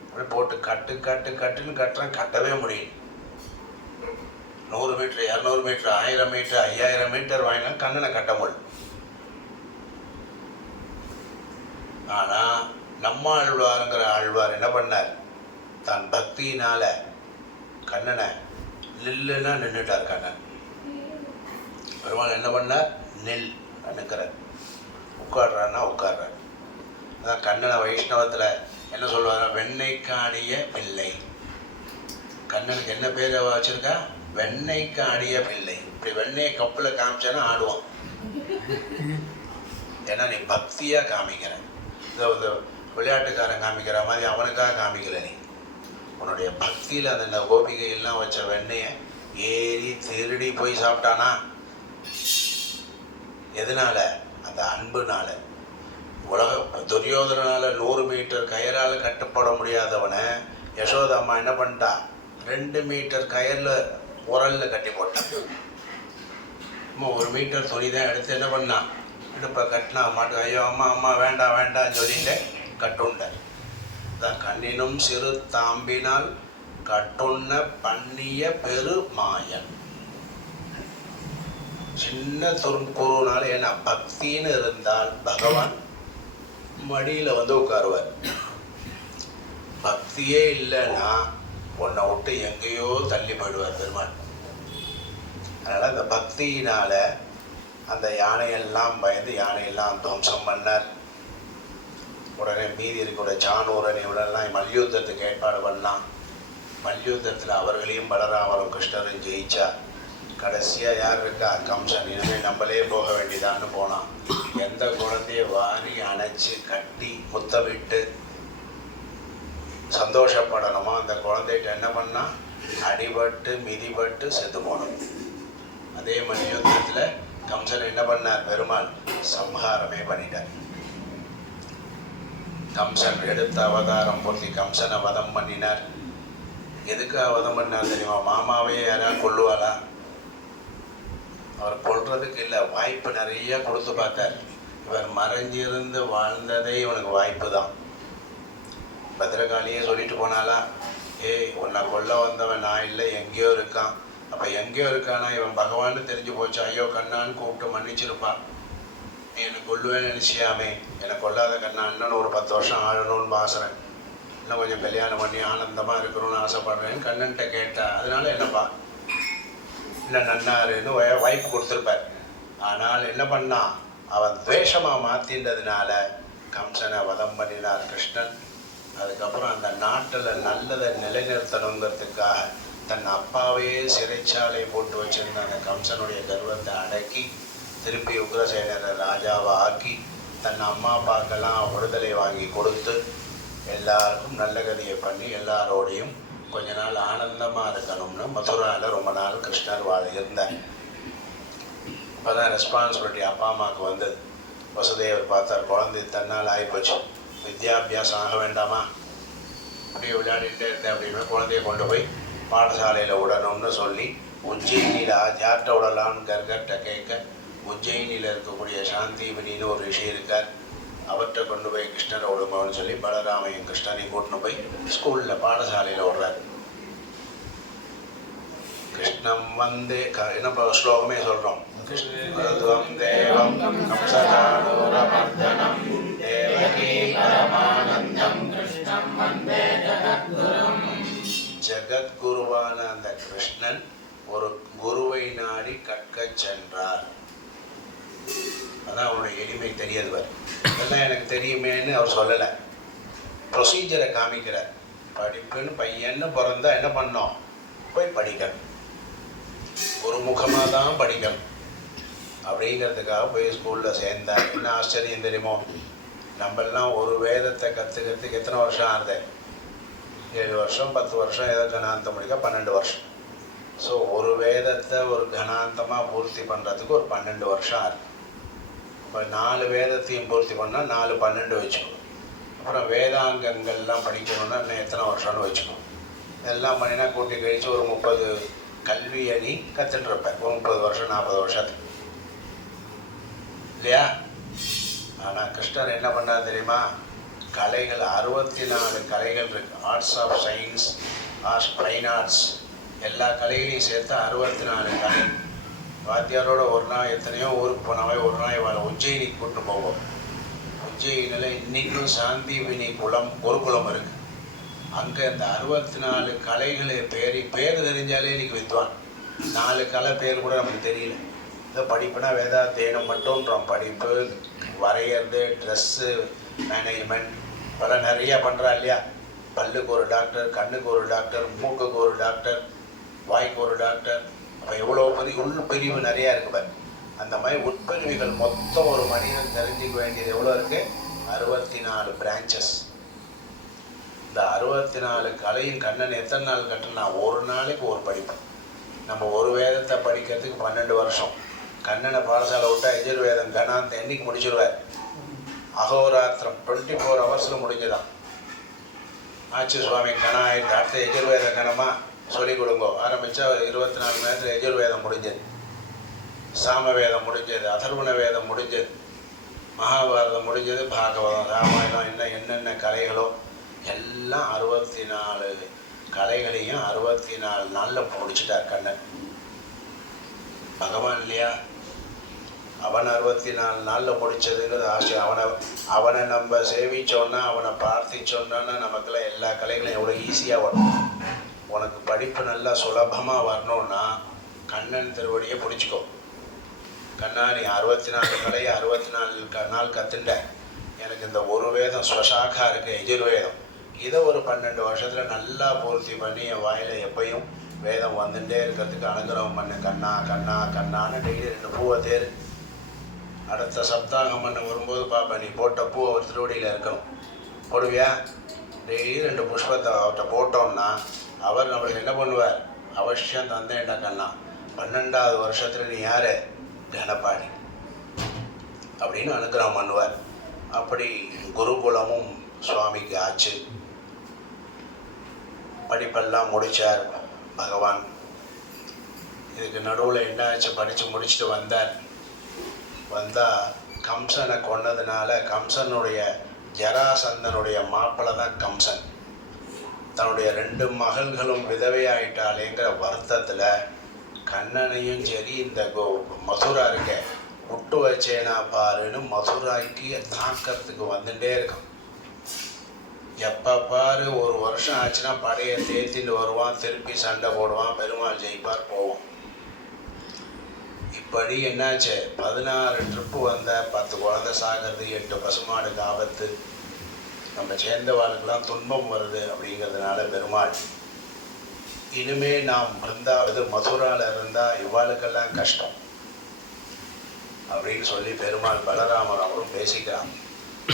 அப்படி போட்டு கட்டுன்னு கட்டுறான், கட்டவே முடியும். 100 மீட்டர் 200 மீட்டர் 1000 மீட்டர் 5000 மீட்டர் வாங்கினா கண்ணனை கட்ட முடியும். ஆனால் நம்ம ஆழ்வாருங்கிற ஆழ்வார் என்ன பண்ணார், தன் பக்தியினால் கண்ணனை நில்லுன்னா நின்றுட்டார். கண்ணன் பெருமாள் என்ன பண்ணார், நெல் நிற்கிறார், உட்காடுறான்னா உட்காடுறார். அதான் கண்ணனை வைஷ்ணவத்தில் என்ன சொல்லுவாங்க, வெண்ணெய்க்காடிய பிள்ளை. கண்ணனுக்கு என்ன பேர் வச்சுருக்கா, வெண்ணெய்க்காடிய பிள்ளை. இப்படி வெண்ணெயை கப்பில் காமிச்சானா ஆடுவான். ஏன்னா நீ பக்தியாக காமிக்கிற, இந்த விளையாட்டுக்காரன் காமிக்கிற மாதிரி அவனுக்காக காமிக்கல. நீ உன்னுடைய பக்தியில் அந்த கோபிகையெல்லாம் வச்ச வெண்ணெயை ஏறி திருடி போய் சாப்பிட்டானா, எதனால, அந்த அன்புனால. துரியோதனால 100 மீட்டர் கயிறால் கட்டுப்பட முடியாதவனை யசோதா அம்மா என்ன பண்ணிட்டா, 2 மீட்டர் கயிறில் உரலில் கட்டி போட்டான். 1 மீட்டர் துணி தான் எடுத்து என்ன பண்ணான், இடுப்பை கட்டினா மாட்டு, ஐயோ அம்மா வேண்டான்னு சொல்லிட்டு கட்டுண்டார். தான் கண்ணினும் சிறு தாம்பினால் கட்டுண்ண பண்ணிய பெருமாயன். சின்ன குருனால, ஏன்னா பக்தின்னு இருந்தால் பகவான் மடியில் வந்து உட்காருவார். பக்தியே இல்லைன்னா உன்னை விட்டு எங்கேயோ தள்ளி போயிடுவார் பெருமாள். அதனால் அந்த பக்தியினால் அந்த யானையெல்லாம் பயந்து யானையெல்லாம் துவம்சம் பண்ணார். உடனே மீதி இருக்கிற சானூரன் இவரெல்லாம் மல்யுத்தத்துக்கு ஏற்பாடு பண்ணான். மல்யுத்தத்தில் அவர்களையும் பலராமரும் கிருஷ்ணரும் ஜெயிச்சா. கடைசியாக யார் இருக்கா, கம்சன். இனிமேல் நம்மளே போக வேண்டியதான்னு போனான். எந்த குழந்தைய வாரி அணைச்சி கட்டி முத்தமிட்டு சந்தோஷப்படணுமோ அந்த குழந்தைகிட்ட என்ன பண்ணால், அடிபட்டு மிதிபட்டு செத்து போனோம். அதே மல்யுத்தத்தில் கம்சன் என்ன பண்ணார், பெருமாள் சம்ஹாரமே பண்ணிட்டார். கம்சன் எடுத்த அவதாரம் பொருத்தி கம்சனை வதம் பண்ணினார். எதுக்காக வதம் பண்ணார் தெரியுமா, மாமாவே யாராவது கொல்லுவாரா, அவர் கொல்றதுக்கு இல்லை, வாய்ப்பு நிறைய கொடுத்து பார்த்தார். இவர் மறைஞ்சிருந்து வாழ்ந்ததே இவனுக்கு வாய்ப்பு தான். பத்திரகாளியே சொல்லிட்டு போனாலா, உன்னை கொல்ல வந்தவன் நான் இல்லை, எங்கேயோ இருக்கான். அப்போ எங்கேயோ இருக்கானா இவன் பகவான்னு தெரிஞ்சு போச்சு. ஐயோ கண்ணான்னு கூப்பிட்டு மன்னிச்சிருப்பான். நீ எனக்கு கொல்லுவேன்னு நினச்சியாமே, என்னை கொல்லாத கண்ணா, இன்னொன்று ஒரு 10 வருஷம் ஆழணும்னு பாசுறேன், இன்னும் கொஞ்சம் கல்யாணம் பண்ணி ஆனந்தமாக இருக்கணும்னு ஆசைப்படுறேன்னு கண்ணன்கிட்ட கேட்டா. அதனால என்னப்பா இல்லை நன்னாருன்னு வாய்ப்பு கொடுத்துருப்பார். ஆனால் என்ன பண்ணான், அவன் துவேஷமாக மாற்றின்றதுனால கம்சனை வதம் பண்ணினார் கிருஷ்ணன். அதுக்கப்புறம் அந்த நாட்டில் நல்லதை நிலைநிறுத்தணுங்கிறதுக்காக தன் அப்பாவையே சிறைச்சாலை போட்டு வச்சிருந்த அந்த கம்சனுடைய கர்வத்தை அடக்கி திருப்பி உக்ரசேனரை ராஜாவை ஆக்கி தன் அம்மா அப்பாக்கெல்லாம் விடுதலை வாங்கி கொடுத்து எல்லாருக்கும் நல்ல கதியை பண்ணி எல்லாரோடையும் கொஞ்ச நாள் ஆனந்தமாக இருக்கணும்னு மதுராவில் ரொம்ப நாள் கிருஷ்ணர் இருந்தார். இப்போ தான் ரெஸ்பான்சிபிலிட்டி அப்பா அம்மாவுக்கு வந்தது. வசுதேவர் பார்த்தார், குழந்தை தன்னால் ஆகிப்போச்சு, வித்யாபியாசம் ஆக வேண்டாமா, அப்படியே விளையாடிட்டே இருந்தேன் அப்படின்னு குழந்தைய கொண்டு போய் பாடசாலையில் விடணும்னு சொல்லி உஜ்ஜயினியில் யார்கிட்ட விடலான்னு கர்கர்கிட்ட கேட்க, உஜ்ஜயினியில் இருக்கக்கூடிய சாந்திமணின்னு ஒரு ரிஷி இருக்கார், அவர்கிட்ட கொண்டு போய் கிருஷ்ணரை விடுங்கன்னு சொல்லி பலராமையும் கிருஷ்ணனையும் கூட்டின்னு போய் ஸ்கூலில் பாடசாலையில் விடுறாரு. கிருஷ்ணம் வந்தே என்ன ஸ்லோகமே சொல்கிறோம், கிருஷ்ணம் தேவம் கம்சதானூரமர்தனம் தேவகீ பரமானந்தம் கிருஷ்ணம் வந்தே ஜகத்குரும். ஜகத்குருவான அந்த கிருஷ்ணன் ஒரு குருவை நாடி கற்கச் சென்றார். அதான் அவருடைய எளிமை தெரியாதவர். அதெல்லாம் எனக்கு தெரியுமேன்னு அவர் சொல்லலை, ப்ரொசீஜரை காமிக்கிறார். படிப்புன்னு பையன்னு பிறந்தா என்ன பண்ணோம், போய் படிக்கணும், ஒரு முகமாக தான் படிக்கணும் அப்படிங்கிறதுக்காக போய் ஸ்கூலில் சேர்ந்தார். என்ன ஆச்சரியம் தெரியுமோ, நம்மெல்லாம் ஒரு வேதத்தை கற்றுக்கிறதுக்கு எத்தனை வருஷம் ஆகுது, 7 வருஷம் 10 வருஷம், ஏதோ கணாந்தம் முடிக்க 12 வருஷம். ஸோ ஒரு வேதத்தை ஒரு கணாந்தமாக பூர்த்தி பண்ணுறதுக்கு ஒரு 12 வருஷம் ஆகுது. இப்போ 4 வேதத்தையும் பூர்த்தி பண்ணால் 4 12 வச்சுக்கணும். அப்புறம் வேதாங்கங்கள்லாம் படிக்கணும்னா இன்னும் எத்தனை வருஷம்னு வச்சுக்கணும். இதெல்லாம் பண்ணினா கூட்டி கழித்து ஒரு 30 கல்வியை நீ கற்றுட்டுருப்பேன், ஒரு 30 வருஷம் 40 வருஷத்துக்கு இல்லையா. ஆனால் கிருஷ்ணர் என்ன பண்ணார் தெரியுமா, கலைகள் 64 கலைகள் இருக்குது. Arts of science, arts, fine arts, எல்லா கலைகளையும் சேர்த்து 64 கலை. வாத்தியாரோட ஒரு நாள் எத்தனையோ ஊருக்கு போனாவே ஒரு நாள் இவளை உஜ்ஜயினிக்கு கூட்டு போவோம். உஜ்ஜயினில் இன்றைக்கும் சாந்திமணி குருகுலம் இருக்குது. அங்கே இந்த 64 கலைகளை பேர் தெரிஞ்சாலே இன்றைக்கி வித்வான். 4 கலை பேர் கூட நமக்கு தெரியல. இதை படிப்புனா வேதாத்தியனம் மட்டும்ன்றோம், படிப்பு, வரைகிறது, ட்ரெஸ்ஸு, மேனேஜ்மெண்ட், இப்போல்லாம் நிறையா பண்ணுறா இல்லையா. பல்லுக்கு ஒரு டாக்டர், கண்ணுக்கு ஒரு டாக்டர், மூக்குக்கு ஒரு டாக்டர், வாய்க்கு ஒரு டாக்டர். அப்போ எவ்வளோ உள்பிரிவு நிறையா இருக்குது. அந்த மாதிரி உட்பிரிவுகள் மொத்தம் ஒரு மனிதன் தெரிஞ்சிக்க வேண்டியது எவ்வளோ இருக்குது, 64 பிரான்ச்சஸ். இந்த 64 கலையும் கண்ணன் எத்தனை நாள் கட்டணும்னா ஒரு நாளைக்கு ஒரு படிப்பு. நம்ம ஒரு வேதத்தை படிக்கிறதுக்கு 12 வருஷம். கண்ணனை பாடசாலை விட்டால் எஜுர்வேதம் கணாந்த எண்ணிக்கு முடிச்சிருவார். அகோராத்திரம் 24 ஹவர்ஸில் முடிஞ்சுதான். ஆச்சு சுவாமி கணம் ஆயிடுச்சு, அடுத்த எஜுர்வேத கணமாக சொல்லிக் கொடுங்கோ ஆரம்பித்தா 24 மணி நேரத்தில் எஜுர்வேதம் முடிஞ்சது, சாமவேதம் முடிஞ்சது, அதர்வண வேதம் முடிஞ்சது, மகாபாரதம் முடிஞ்சது, பாகவதம், ராமாயணம், என்னென்ன கலைகளோ எல்லாம் 64 கலைகளையும் 64 நாளில் முடிச்சுட்டார் கண்ணன். பகவான் இல்லையா, அவன் 64 நாளில் முடித்ததுங்கிறது ஆசை. அவனை நம்ம சேவிச்சோன்னா, அவனை பிரார்த்திச்சோன்னா நமக்குலாம் எல்லா கலைகளையும் எவ்வளோ ஈஸியாக வரும். உனக்கு படிப்பு நல்லா சுலபமாக வரணுன்னா கண்ணன் திருவடியை பிடிச்சிக்கோ. கண்ணா நீ 64 கலையை 64 நாள் கற்றுண்ட, எனக்கு இந்த ஒரு வேதம் ஸ்வசாக்கா இருக்குது எஜுர்வேதம், இதை ஒரு 12 வருஷத்தில் நல்லா பூர்த்தி பண்ணி என் வாயில் எப்பையும் வேதம் வந்துட்டே இருக்கிறதுக்கு அனுகிரகம் பண்ணு கண்ணா கண்ணா கண்ணான்னு டெய்லி 2 பூவை தேர். அடுத்த சப்தாகம் பண்ண வரும்போது பாப்பா நீ போட்ட பூ அவர் திருவடியில் இருக்கணும், போடுவியா? டெய்லி 2 புஷ்பத்தை அவர்கிட்ட போட்டோம்னா அவர் நம்மளுக்கு என்ன பண்ணுவார், அவசியம் தந்தேன்டா கண்ணா, 12வது வருஷத்தில் நீ யார், கணபாடி அப்படின்னு அனுகிரகம் பண்ணுவார். அப்படி குருகுலமும் சுவாமிக்கு ஆச்சு. படிப்பெல்லாம் முடித்தார் பகவான். இதுக்கு நடுவில் என்ன ஆச்சு, படித்து முடிச்சுட்டு வந்தால் கம்சனை கொன்னதுனால கம்சனுடைய ஜராசந்தனுடைய மாப்பிள்ளை தான் கம்சன். தன்னுடைய 2 மகள்களும் விதவையாயிட்டாலேங்கிற வருத்தத்தில் கண்ணனையும் சரி இந்த மதுரா இருக்க விட்டு வச்சேனா பாருன்னு மதுராய்க்கு தாக்கிறதுக்கு வந்துட்டே இருக்கும். எப்போ பாரு ஒரு வருஷம் ஆச்சுன்னா படையை தேத்திட்டு வருவான், திருப்பி சண்டை போடுவான், பெருமாள் ஜெயிப்பார், போவோம். இப்போ இப்படி என்னாச்சு 16 ட்ரிப்பு வந்த 10 குழந்தை சாகிறது, 8 பசுமாடுக்கு ஆபத்து, நம்ம சேர்ந்தவாளுக்கெல்லாம் துன்பம் வருது. அப்படிங்கிறதுனால பெருமாள் இனிமே நாம் மதுராவில் இருந்தால் இவாளுக்கெல்லாம் கஷ்டம் அப்படின்னு சொல்லி பெருமாள் பலராமர் அவரும் பேசிக்கிறான்.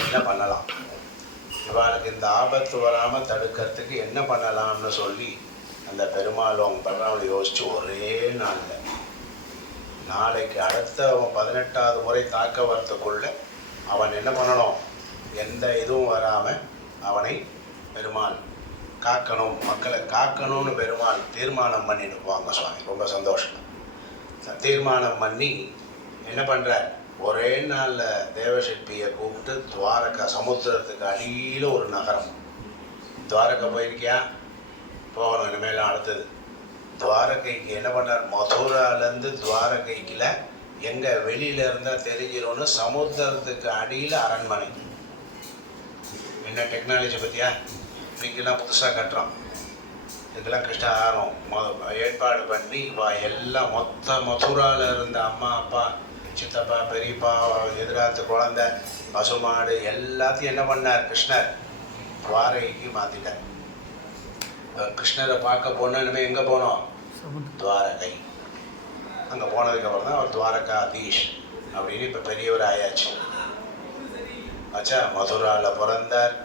என்ன பண்ணலாம், இவாளுக்கு இந்த ஆபத்து வராமல் தடுக்கிறதுக்கு என்ன பண்ணலாம்னு சொல்லி அந்த பெருமாள் அவங்க பலராமர் யோசித்து ஒரே நாளில் நாளைக்கு அடுத்த அவன் 18வது முறை தாக்க வரத்துக்குள்ள அவன் என்ன பண்ணணும், எந்த இதுவும் வராமல் அவனை பெருமாள் காக்கணும், மக்களை காக்கணும்னு பெருமாள் தீர்மானம் பண்ணிடுவாங்க சுவாமி. ரொம்ப சந்தோஷம். தீர்மானம் பண்ணி என்ன பண்ணுறார், ஒரே நாளில் தேவசிற்பியை கூப்பிட்டு துவாரகா சமுத்திரத்துக்கு அடியில் ஒரு நகரம். துவாரகா போயிருக்கியா? போகணும் இனிமேல். அடுத்தது துவாரகைக்கு என்ன பண்ணார், மதுராலேருந்து துவாரகைக்குல எங்கே வெளியில் இருந்தால் தெரிஞ்சிடும்னு சமுத்திரத்துக்கு அடியில் அரண்மனை. என்ன டெக்னாலஜி பற்றியா? இன்றைக்கெல்லாம் புதுசாக கட்டுறோம். இதுக்கெல்லாம் கிருஷ்ணாரம் ஏற்பாடு பண்ணி எல்லாம் மொத்த மதுராவில் இருந்த அம்மா அப்பா சித்தப்பா பெரியப்பா எதிராத்து குழந்தை பசுமாடு எல்லாத்தையும் என்ன பண்ணார் கிருஷ்ணர் துவாரகைக்கு மாற்றிட்டார். கிருஷ்ணரை பார்க்க போனோன்னு எங்கே போனோம், துவாரகை. அங்கே போனதுக்கப்புறம் தான் அவர் துவாரகாதீஷ் அப்படின்னு இப்போ பெரியவர் ஆயாச்சு. ஆச்சா, மதுராவில் பிறந்தார்,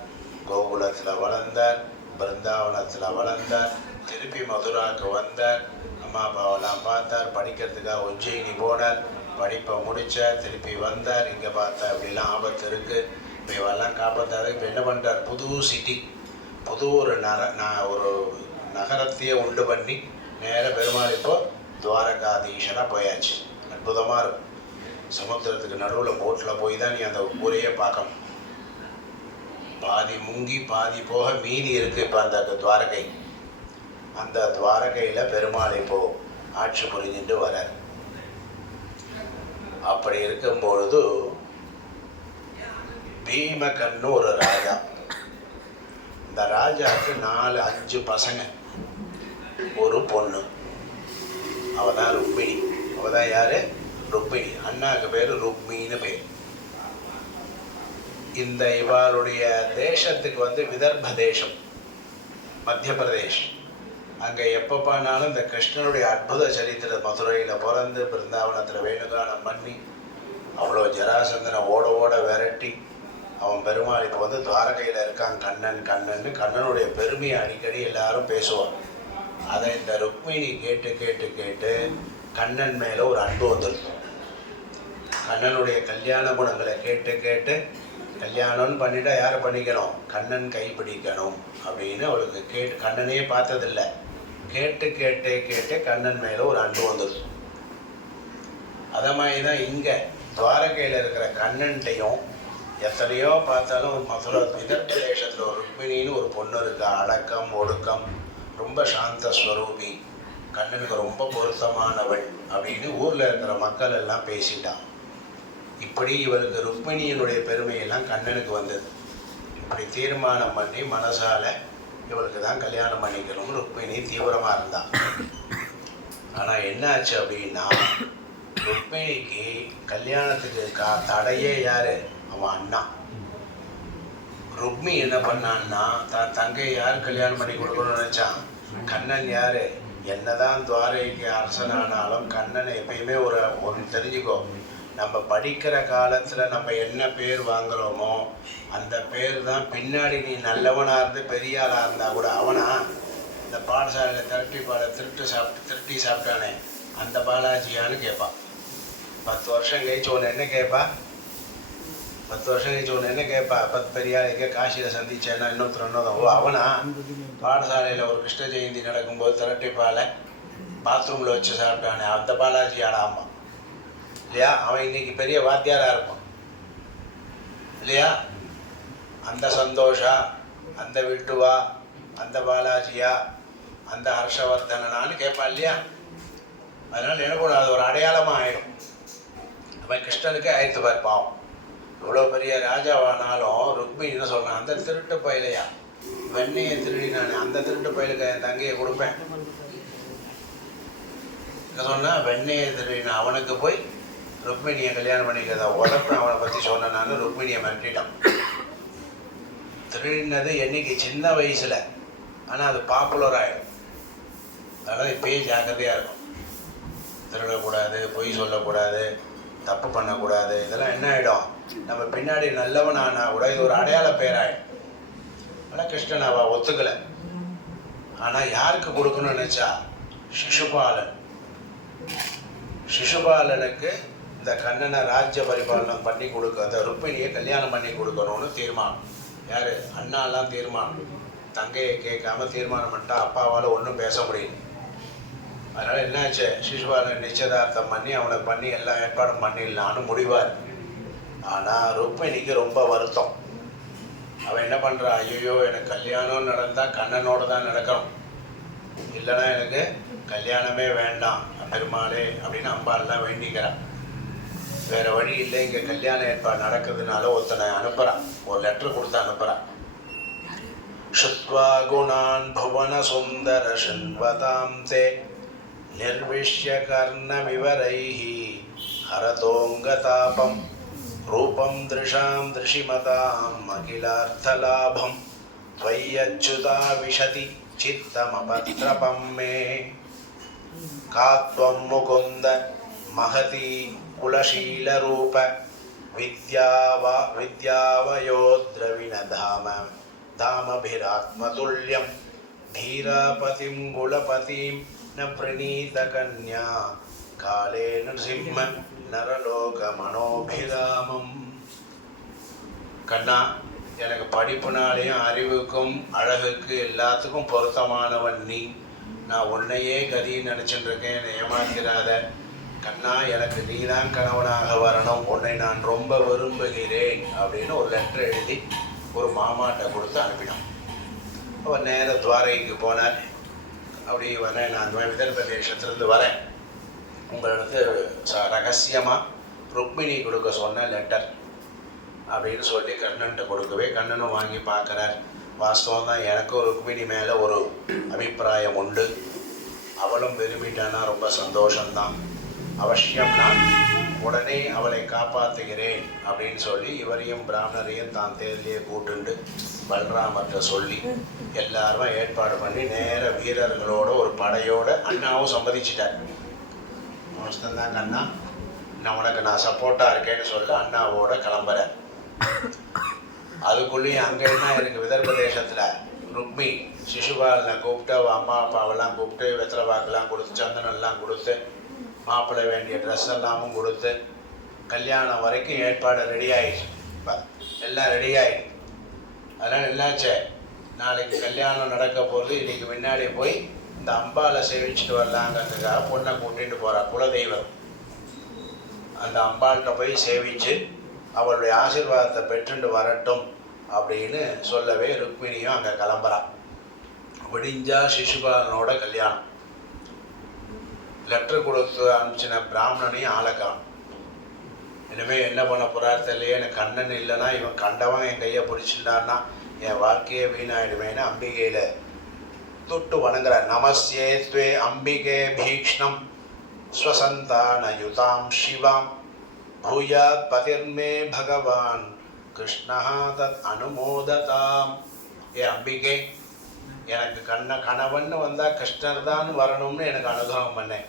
கோகுலத்தில் வளர்ந்தார், பிருந்தாவனத்தில் வளர்ந்தார், திருப்பி மதுராவுக்கு வந்தார், அம்மா அப்பாவெல்லாம் பார்த்தார், படிக்கிறதுக்காக உஜ்ஜயினி போனார், படிப்பை முடித்தார், திருப்பி வந்தார், இங்கே பார்த்தா இப்படிலாம் ஆபத்து இருக்குது, இப்போ இவெல்லாம் காப்பாற்றாரு. இப்போ என்ன பண்ணுறார், புது சிட்டி, புது ஒரு ஒரு நகரத்தையே உண்டு பண்ணி நேர பெருமாள் இப்போ துவாரகாதீஷனாக போயாச்சு. அற்புதமாக இருக்கும். சமுத்திரத்துக்கு நடுவில் போட்டில் போய் தான் நீ அந்த ஊரையே பார்க்கணும். பாதி முங்கி பாதி போக மீதி இருக்குது இப்போ அந்த துவாரகை. அந்த துவாரகையில் பெருமாள் இப்போது ஆட்சி புரிஞ்சுட்டு வரார். அப்படி இருக்கும்பொழுது பீமகன்னு ஒரு ராஜா. இந்த ராஜாவுக்கு 4-5 பசங்க, ஒரு பொண்ணு. அவள் தான் ருக்மிணி. அவள் தான் யார், ருக்மிணி. அண்ணாவுக்கு பேர் ருக்மின்னு பேர். இந்த இவளுடைய தேசத்துக்கு விதர்ப தேசம், மத்திய பிரதேஷ். அங்கே எப்போ பானாலும் இந்த கிருஷ்ணனுடைய அற்புத சரித்திர மதுரையில் பிறந்து பிருந்தாவனத்தில் வேணுகானம் பண்ணி அவ்வளோ ஜராசந்தனை ஓட ஓட விரட்டி அவன் பெருமாள் இப்போ துவாரகையில் இருக்கான் கண்ணன் கண்ணன்னு கண்ணனுடைய பெருமையை அடிக்கடி எல்லாரும் பேசுவான். அதை இந்த ருக்மிணி கேட்டு கேட்டு கேட்டு கண்ணன் மேலே ஒரு அன்பு வந்துருக்கும். கண்ணனுடைய கல்யாண குணங்களை கேட்டு கேட்டு கல்யாணம்னு பண்ணிட்டா யாரை பண்ணிக்கணும், கண்ணன் கைப்பிடிக்கணும் அப்படின்னு அவளுக்கு கேட்டு, கண்ணனே பார்த்ததில்லை, கேட்டு கேட்டே கேட்டு கண்ணன் மேலே ஒரு அன்பு வந்துடும். அதை மாதிரி தான் இங்கே துவாரகையில் இருக்கிற கண்ணன்ட்டையும் எத்தனையோ பார்த்தாலும் மதுரை விதர்ப தேசத்தில் ஒரு ருக்மிணின்னு ஒரு பொண்ணு இருக்கா, அடக்கம் ஒடுக்கம், ரொம்ப சாந்த ஸ்வரூபி, கண்ணனுக்கு ரொம்ப பொருத்தமானவள் அப்படின்னு ஊரில் இருக்கிற மக்கள் எல்லாம் பேசிட்டான். இப்படி இவருக்கு ருக்மிணியினுடைய பெருமையெல்லாம் கண்ணனுக்கு வந்தது. இப்படி தீர்மானம் பண்ணி மனசால் இவளுக்கு தான் கல்யாணம் பண்ணிக்கணும்னு ருக்மிணி தீவிரமாக இருந்தான். ஆனால் என்னாச்சு அப்படின்னா, ருக்மிணிக்கு கல்யாணத்துக்கு தடையே யார், அவன் அண்ணா. ருக்மி என்ன பண்ணான்னா, தான் தங்கை யார் கல்யாணம் பண்ணி கொடுக்கணும்னு நினச்சான், கண்ணன் யார். என்னதான் துவாரகைக்கு அரசனானாலும் கண்ணனை எப்பயுமே ஒன்று தெரிஞ்சுக்கோ, நம்ம படிக்கிற காலத்தில் நம்ம என்ன பேர் வாங்குகிறோமோ அந்த பேர் தான் பின்னாடி நீ நல்லவனாக இருந்து பெரிய ஆளாக இருந்தால் கூட, அவனா இந்த பாடசாலையில் திருட்டி சாப்பிட்டானே அந்த பாலாஜியான்னு கேட்பான். 10 வருஷம் கழிச்சு ஒன்று என்ன கேட்பா, 10 வருஷம் கழிச்சு ஒன்று என்ன கேட்பா, 10 பெரிய ஆளுக்கே காசியில் சந்திச்சேன்னா இன்னொருத்தர் ஓ அவனா பாடசாலையில் ஒரு கிருஷ்ண ஜெயந்தி நடக்கும்போது திரட்டிப்பாலை பாத்ரூமில் வச்சு சாப்பிட்டானே அந்த பாலாஜி ஆடாமா இல்லையா, அவன் இன்னைக்கு பெரிய வாத்தியாராக இருப்பான் இல்லையா. அந்த சந்தோஷா, அந்த விட்டுவா, அந்த பாலாஜியா, அந்த ஹர்ஷவர்தனான்னு கேட்பான் இல்லையா. அதனால் என்ன கூட அது ஒரு அடையாளமாக ஆகிடும். அவன் கிருஷ்ணனுக்கே ஆயிடுத்து பார்ப்பான். இவ்வளோ பெரிய ராஜாவானாலும் ருக்மிணி என்ன சொல்கிறான், அந்த திருட்டு பயிலையா வெண்ணையை திருடி நான் அந்த திருட்டு பயிலுக்கு என் தங்கையை கொடுப்பேன் சொன்னால் வெண்ணையை திருடின அவனுக்கு போய் ருக்மிணியை கல்யாணம் பண்ணிக்கிறத உடப்பு அவனை பற்றி சொன்னான்னு ருக்மிணியை மிரட்டிட்டான். திருடினது என்னைக்கு சின்ன வயசில், ஆனால் அது பாப்புலர் ஆகிடும். அதனால் இப்பயே ஜாக்கிரதையாக இருக்கும். திருடக்கூடாது, பொய் சொல்லக்கூடாது, தப்பு பண்ணக்கூடாது. இதெல்லாம் என்ன ஆகிடும், நம்ம பின்னாடி நல்லவன் ஆனால் கூட இது ஒரு அடையாள பேராயிடும். ஆனால் கிருஷ்ணன் அவள் ஒத்துக்கலை. ஆனால் யாருக்கு கொடுக்கணும்னு நினச்சா, சிசுபாலன். சிசுபாலனுக்கு இந்த கண்ணனை ராஜ்ய பரிபாலனம் பண்ணி கொடுக்க, அந்த ருக்மிணியை கல்யாணம் பண்ணி கொடுக்கணும்னு தீர்மானம். யார்? அண்ணாலாம் தீர்மானம். தங்கையை கேட்காம தீர்மானம் பண்ணிட்டா அப்பாவால் ஒன்றும் பேச முடியும். அதனால் என்னாச்சு, சிசுபாலன் நிச்சயதார்த்தம் பண்ணி அவனுக்கு பண்ணி எல்லா ஏற்பாடும் பண்ணிடலான்னு முடிவார். ஆனால் ருக்மிணிக்கு ரொம்ப வருத்தம். அவன் என்ன பண்ணுறா, ஐயோ எனக்கு கல்யாணம் நடந்தால் கண்ணனோடு தான் நடக்கணும், இல்லைன்னா எனக்கு கல்யாணமே வேண்டாம் பெருமாளே அப்படின்னு அம்பாள்லாம் வேண்டிக்கிறான். வேறு வழி இல்லை, இங்கே கல்யாண ஏற்பாடு நடக்கிறதுனால ஒருத்தனை அனுப்புகிறான், ஒரு லெட்டர் கொடுத்து அனுப்புகிறான். ஷுத்வா குணான் புவன சுந்தர ஷண்வதாம் தே நிர்விஷ்ய கர்ண விவரைஹி ஹரதோங்கதாபம் ரூபம் திருஷாம் திருஷிமதாம் அகிலார்த்தலாபம் त्वय्यच्युता विशति चित्तमपत्रपं मे कात्वं मुकुन्द महती कुलशीलरूप विद्यावयोद्रविणधाम धामभिरात्मतुल्यं धीरापतिं कुलपतिं न प्रणीतकन्या काले नृसिंह नरलोकमनोभिरामम्. கண்ணா, எனக்கு படிப்புனாலையும் அறிவுக்கும் அழகுக்கு எல்லாத்துக்கும் பொருத்தமானவன் நீ. நான் உன்னையே கதின்னு நினச்சிட்டு இருக்கேன், என்னை ஏமாத்திராத கண்ணா. எனக்கு நீ தான் கணவனாக வரணும், உன்னை நான் ரொம்ப விரும்புகிறேன் அப்படின்னு ஒரு லெட்டர் எழுதி ஒரு மாமாட்ட கொடுத்து அனுப்பினான். அவர் நேர துவாரைக்கு போனார். அப்படி வரேன், நான் விதர்ப தேசத்துலேருந்து வரேன், உங்களுக்கு ரகசியமாக ருக்மிணி கொடுக்க சொன்ன லெட்டர் அப்படின்னு சொல்லி கண்ணன்ட்ட கொடுக்கவே கண்ணனும் வாங்கி பார்க்குறார். வாஸ்தவம் தான், எனக்கும் ருக்மிணி மேலே ஒரு அபிப்பிராயம் உண்டு. அவளும் விரும்பிட்டானா ரொம்ப சந்தோஷம்தான். அவசியம்னா உடனே அவளை காப்பாற்றுகிறேன் அப்படின்னு சொல்லி இவரையும் பிராமணரையும் தான் தேர்தலையே கூட்டுண்டு பல்ராமர்கிட்ட சொல்லி எல்லாருமே ஏற்பாடு பண்ணி நேர வீரர்களோட ஒரு படையோட அண்ணாவும் சம்மதிச்சிட்டார். அவஸ்தான் அண்ணா, நான் உனக்கு நான் சப்போர்ட்டாக இருக்கேன்னு சொல்ல அண்ணாவோட கிளம்புறேன். அதுக்குள்ளேயும் அங்கே என்ன இருக்குது, விதர்ப தேசத்தில் ருக்மி சிசுபாலனை கூப்பிட்டு அவள் அம்மா அப்பாவெல்லாம் கூப்பிட்டு வெத்தலை வாக்கெல்லாம் கொடுத்து சந்தனெல்லாம் கொடுத்து மாப்பிள்ளை வேண்டிய ட்ரெஸ் எல்லாமும் கொடுத்து கல்யாணம் வரைக்கும் ஏற்பாடு ரெடி ஆகிடுச்சு. எல்லாம் ரெடி ஆகிடுச்சு. அதனால் என்னாச்சே, நாளைக்கு கல்யாணம் நடக்க போகிறது. இன்றைக்கி முன்னாடி போய் இந்த அம்பாவை சேவிச்சுட்டு வரலாங்கிறதுக்காக பொண்ணை கூட்டிகிட்டு போகிறா. குலதெய்வம் அந்த அம்பாள்கிட்ட போய் சேவித்து அவளுடைய ஆசீர்வாதத்தை பெற்றுண்டு வரட்டும் அப்படின்னு சொல்லவே ருக்மிணியும் அங்கே கிளம்புறான். விடிஞ்சா சிசுபாலனோட கல்யாணம். லெட்டர் கொடுத்து அனுப்பிச்சின பிராமணனையும் ஆளக்கான். இனிமேல் என்ன பண்ண போகிறார் தெரியலையே, எனக்கு கண்ணன் இல்லைன்னா இவன் கண்டவன் என் கையை பிடிச்சிட்டான்னா என் வாழ்க்கையே வீணாயிடுமேனு அம்பிகையில் தொட்டு வணங்குறார். நமஸ்யே துவே அம்பிகே பீக்ஷ்ணம் ஸ்வசந்தானயுதாம் சிவாம் பூயாத் பதிர்மே பகவான் கிருஷ்ணா தத் அனுமோததாம். ஏ அம்பிகே, எனக்கு கணவன் வந்தால் கிருஷ்ணர் தான் வரணும்னு எனக்கு அனுகிரகம் பண்ணேன்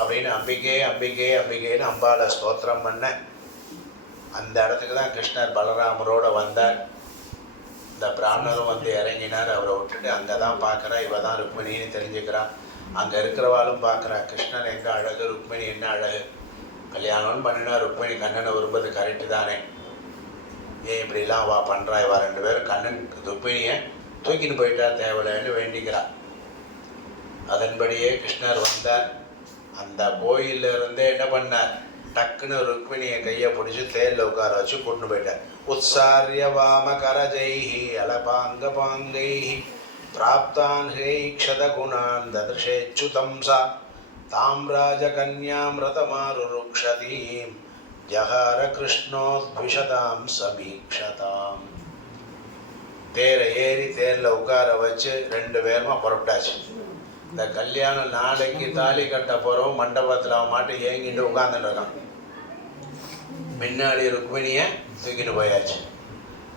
அப்படின்னு அம்பிகே அம்பிகே அம்பிகேன்னு அம்பாவை ஸ்தோத்திரம் பண்ணேன். அந்த இடத்துக்கு தான் கிருஷ்ணர் பலராமரோடு வந்தார். இந்த பிராமணரும் வந்து இறங்கினார். அவரை விட்டுட்டு அங்கே தான் பார்க்குறா, இவ தான் ருக்மிணின்னு தெரிஞ்சுக்கிறான். அங்கே இருக்கிறவாலும் பார்க்குறா, கிருஷ்ணன் எங்கே அழகு, ருக்மிணி என்ன அழகு. கல்யாணம்னு பண்ணினா ருக்மிணி கண்ணனை விரும்புறது கரெக்டு தானே, ஏன் இப்படிலாம் வா பண்ணுறா. இவா ரெண்டு பேரும் கண்ணன் ருக்மிணியை தூக்கின்னு போயிட்டா தேவையில்லைன்னு வேண்டிக்கிறா. அதன்படியே கிருஷ்ணர் வந்தார். அந்த கோயிலிருந்தே என்ன பண்ணார், டக்குன்னு ருக்மிணியை கையை பிடிச்சி தேரில் உட்கார வச்சு கொண்டு போயிட்டார். உத்சாரிய வாம கரஜைஹி அலபாங்க பாங்கைஹி பிராப்தான் ஹேக்ஷத குணான் ததிருஷேச்சுதம் சா தாம்ராஜ கன்யாமிரதமாருருக்ஷதீம் ஜஹார கிருஷ்ணோத்விஷதாம் சபீக்ஷதாம். தேரை ஏறி தேரில் உட்கார வச்சு ரெண்டு பேருமா புறப்பட்டாச்சு. இந்த கல்யாணம் நாளைக்கு தாலி கட்ட போகிறோம், மண்டபத்தில் அவன் மாட்டு ஏங்கிட்டு உட்காந்துட்டு இருக்கான். முன்னாடி ருக்மிணியை தூக்கிட்டு போயாச்சு.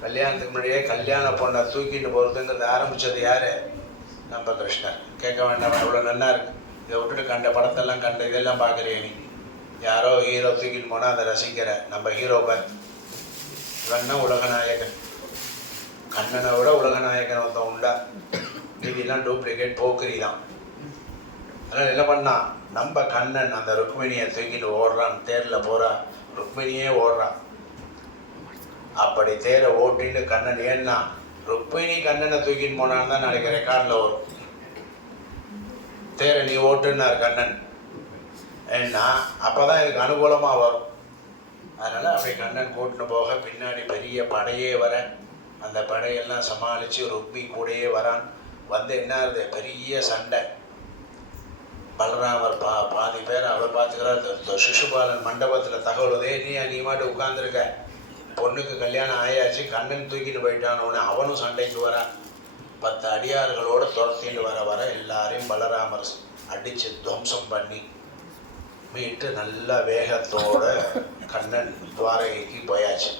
கல்யாணத்துக்கு முன்னாடியே கல்யாண பொண்ணை தூக்கிட்டு போகிறதுங்கிறது ஆரம்பித்தது யார்? நம்ம கிருஷ்ணர். கேட்க வேண்டாம், எவ்வளோ நல்லா இருக்கு. இதை விட்டுட்டு கண்ட படத்தெல்லாம் கண்ட இதெல்லாம் பார்க்குறீங்க. நீ யாரோ ஹீரோ தூக்கிட்டு போனால் அதை ரசிக்கிற நம்ம ஹீரோ பார்த்து இவன்னா உலகநாயகன். கண்ணனை விட உலகநாயகன் ஒருத்தன் உண்டா? இதெல்லாம் டூப்ளிகேட் போக்குறி தான். அதனால் என்ன பண்ணான், நம்ம கண்ணன் அந்த ருக்மிணியை தூக்கிட்டு ஓடுறான். தேரில் போகிறா, ருக்மிணியே ஓடுறான். அப்படி தேரை ஓட்டின்னு கண்ணன், ஏன்னா ருக்மிணி கண்ணனை தூக்கின்னு போனான்னு தான் நாளைக்கு ரெக்கார்டில் வரும். தேரை நீ ஓட்டுன்னார் கண்ணன். ஏன்னா அப்போ தான் இதுக்கு அனுகூலமாக வரும். அதனால் அப்படி கண்ணன் கூட்டின்னு போக பின்னாடி பெரிய படையே வர, அந்த படையெல்லாம் சமாளித்து ருக்மி கூடையே வரான். வந்து என்ன ஆகுது, பெரிய சண்டை. பலராமர் பாதி பேர் அவர் பார்த்துக்கிறார். சிசுபாலன் மண்டபத்தில் தகவலுதே, நீ மாட்டு உட்காந்துருக்க, பொண்ணுக்கு கல்யாணம் ஆயாச்சு, கண்ணன் தூக்கிட்டு போயிட்டானோன்னு அவனும் சண்டைக்கு வரான். 10 அடியார்களோடு துரத்திட்டு வர எல்லாரையும் பலராமர் அடித்து துவம்சம் பண்ணி மீட்டு நல்ல வேகத்தோட கண்ணன் துவாரகைக்கு போயாச்சு.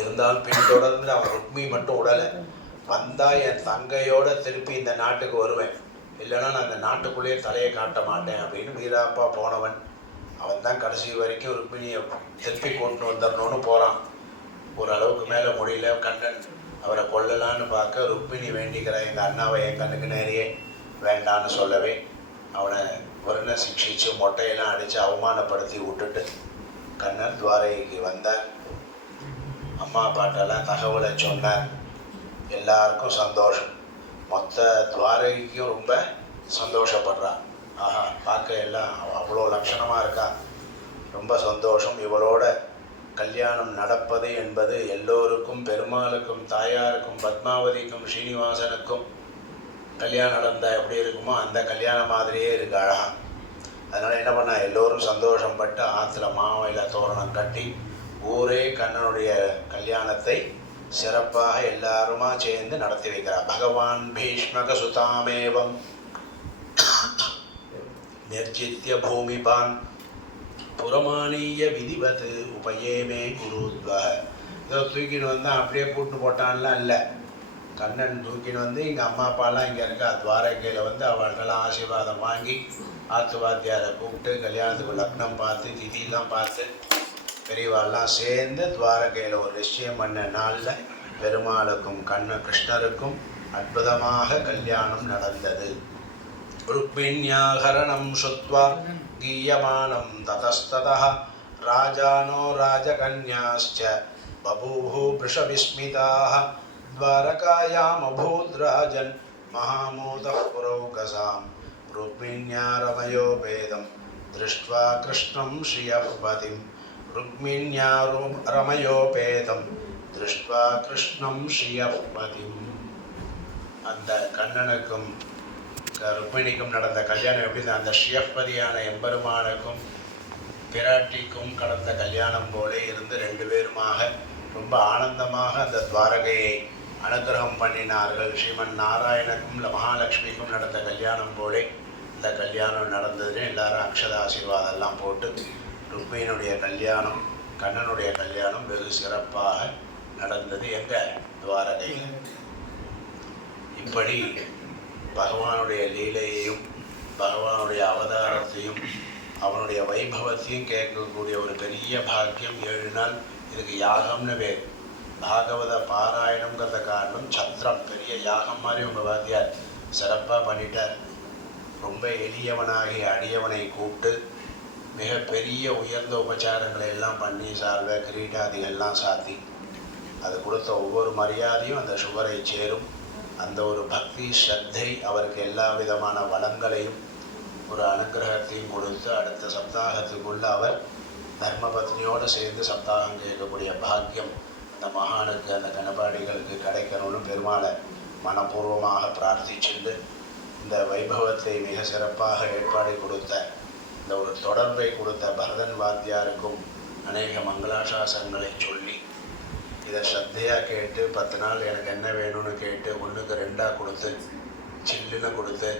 இருந்தாலும் பின்தொடர்ந்து அவன் ருக்மி மட்டும் உடலை. வந்தால் என் தங்கையோட திருப்பி இந்த நாட்டுக்கு வருவேன், இல்லைன்னா நான் அந்த நாட்டுக்குள்ளேயே தலையை காட்ட மாட்டேன் அப்படின்னு வீராப்பா போனவன். அவன் தான் கடைசி வரைக்கும் ருக்மிணியை திருப்பி கொண்டு வந்துடணும்னு போகிறான். ஓரளவுக்கு மேலே முடியல. கண்ணன் அவரை கொல்லலான்னு பார்க்க ருக்மிணி வேண்டிக்கிற எங்கள் அண்ணாவை என் கண்ணுக்கு நேரையே வேண்டான்னு சொல்லவே அவனை வருண சிக்ஷிச்சு மொட்டையெல்லாம் அடித்து அவமானப்படுத்தி விட்டுட்டு கண்ணன் துவாரகைக்கு வந்தார். அம்மா அப்பாட்டெல்லாம் தகவலை சொன்னார். எல்லாருக்கும் சந்தோஷம். மொத்த துவாரகைக்கும் ரொம்ப சந்தோஷப்படுறான். ஆஹா, பார்க்க எல்லாம் அவ்வளோ லட்சணமாக இருக்கா, ரொம்ப சந்தோஷம். இவளோட கல்யாணம் நடப்பது என்பது எல்லோருக்கும், பெருமாளுக்கும், தாயாருக்கும், பத்மாவதிக்கும், ஸ்ரீனிவாசனுக்கும் கல்யாணம் நடந்தால் எப்படி இருக்குமோ அந்த கல்யாணம் மாதிரியே இருக்கு, அழகா. அதனால் என்ன பண்ணா, எல்லோரும் சந்தோஷப்பட்டு ஆற்றுல மாவையில் தோரணம் கட்டி ஊரே கண்ணனுடைய கல்யாணத்தை சிறப்பாக எல்லாருமா சேர்ந்து நடத்தி வைக்கிறார். பகவான் பீஷ்மக சுதாமேவம் நிர்ஜித்ய பூமிபான் புறமானிய விதிவத் உபயேமே குருத்வ. இதை தூக்கின்னு வந்தால் அப்படியே கூட்டு போட்டான்லாம் இல்லை. கண்ணன் தூக்கின்னு வந்து எங்கள் அம்மா அப்பாலாம் இங்கே இருக்கா துவாரகையில் வந்து அவள்கெல்லாம் ஆசீர்வாதம் வாங்கி ஆத்துவாத்தியாரை கூப்பிட்டு கல்யாணத்துக்கு லக்னம் பார்த்து திதியெல்லாம் பார்த்து பெரியவாள்லாம் சேர்ந்து துவாரகையில் ஒரு நிச்சயம் பண்ண நாளில் பெருமாளுக்கும் கிருஷ்ணருக்கும் அற்புதமாக கல்யாணம் நடந்தது. ருக்மிண்யாஹரணம் சுத்வா கீயமானம் ததஸ்ததः ராஜானோ ராஜகன்யாஸ்ச பபூஹு பிருஷவிஸ்மிதாः द्वारकायाम् अभूद्राजन् महामोदः पुरौकसाम् रुक्मिण्या रमयोपेदं दृष्ट्वा कृष्णं श्रियः पतिं रुक्मिण्या रमयोपेदं दृष्ट्वा कृष्णं श्रियः पतिं. அந்த கண்ணனுக்கும் ருக்மிணிக்கும் நடந்த கல்யாணம் எப்படி, அந்த ஸ்ரீயப்பதியான எம்பெருமானுக்கும் பிராட்டிக்கும் கடந்த கல்யாணம் போலே இருந்து 2 பேருமாக ரொம்ப ஆனந்தமாக அந்த துவாரகையை அனுகிரகம் பண்ணினார்கள். ஸ்ரீமன் நாராயணனுக்கும் மகாலட்சுமிக்கும் நடந்த கல்யாணம் போலே இந்த கல்யாணம் நடந்ததுன்னு எல்லாரும் அக்ஷதாசீர்வாதெல்லாம் போட்டு ருக்மிணியுடைய கல்யாணம் கண்ணனுடைய கல்யாணம் வெகு சிறப்பாக நடந்தது எங்கள் துவாரகையில். இப்படி பகவானுடைய லீலையையும் பகவானுடைய அவதாரத்தையும் அவனுடைய வைபவத்தையும் கேட்கக்கூடிய ஒரு பெரிய பாக்கியம் 7 நாள். இதுக்கு யாகம்னு பேர். பாகவத பாராயணங்கிறத காரணம் சத்திரம், பெரிய யாகம் மாதிரி உங்கள் வாத்தியார் சிறப்பாக பண்ணிட்டார். ரொம்ப எளியவனாகிய அடியவனை கூப்பிட்டு மிகப்பெரிய உயர்ந்த உபச்சாரங்களை எல்லாம் பண்ணி சால்வை கிரீட்டாதிகள்லாம் சாத்தி அது கொடுத்த ஒவ்வொரு மரியாதையும் அந்த சுகரை சேரும். அந்த ஒரு பக்தி ஸ்ரத்தை அவருக்கு எல்லா விதமான வளங்களையும் ஒரு அனுகிரகத்தையும் கொடுத்து அடுத்த சப்தாகத்துக்குள்ள அவர் தர்மபத்னியோடு சேர்ந்து சப்தாகம் கேட்கக்கூடிய பாக்கியம் அந்த மகானுக்கு அந்த கணபாடிகளுக்கு கிடைக்கணும்னு பெருமாளை மனப்பூர்வமாக பிரார்த்திச்சுண்டு இந்த வைபவத்தை மிக சிறப்பாக ஏற்பாடு கொடுத்த இந்த ஒரு தொடர்பை கொடுத்த பரதன் வாத்தியாருக்கும் அநேக மங்களாசாசனங்களை சொல்லி இதை ஸ்ரத்தையாக கேட்டு 10 நாள் எனக்கு என்ன வேணும்னு கேட்டு 1க்கு 2 கொடுத்து சில்லுன்னு கொடுத்து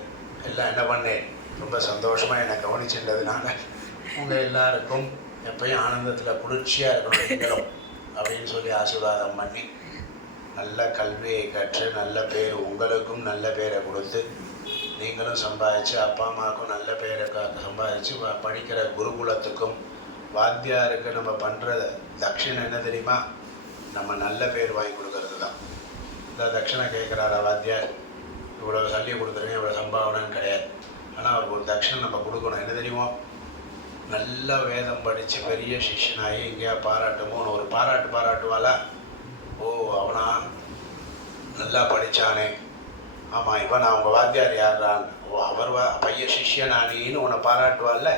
எல்லாம் என்ன பண்ணேன், ரொம்ப சந்தோஷமாக என்னை கவனிச்சுன்றதுனால உங்கள் எல்லாருக்கும் எப்பயும் ஆனந்தத்தில் குளிர்ச்சியாக இருக்கணும் நீங்களும் அப்படின்னு சொல்லி ஆசீர்வாதம் பண்ணி நல்ல கல்வியை கற்று நல்ல பேர் உங்களுக்கும் நல்ல பேரை கொடுத்து நீங்களும் சம்பாதிச்சு அப்பா அம்மாவுக்கும் நல்ல பேரை சம்பாதிச்சு படிக்கிற குருகுலத்துக்கும் வாத்தியாருக்கு நம்ம பண்ணுற தட்சிணை என்ன தெரியுமா, நம்ம நல்ல பேர் வாங்கி கொடுக்கறது தான். இந்த தட்சிணை கேட்குறாரா வாத்தியார், இவ்வளோ சல்லி கொடுத்துருங்க இவ்வளோ சம்பாவனைன்னு கிடையாது. ஆனால் அவருக்கு ஒரு தட்சிணை நம்ம கொடுக்கணும். என்ன தெரியுமோ, நல்ல வேதம் படித்து பெரிய சிஷ்யனாகி எங்கேயா பாராட்டுமோ ஒரு பாராட்டுவாளா, ஓ அவனா நல்லா படித்தானே, ஆமாம் இவன் அவங்க வாத்தியார் யார்றான், ஓ அவர் பையன் சிஷ்யனானின்னு உன்னை பாராட்டுவாள்ல,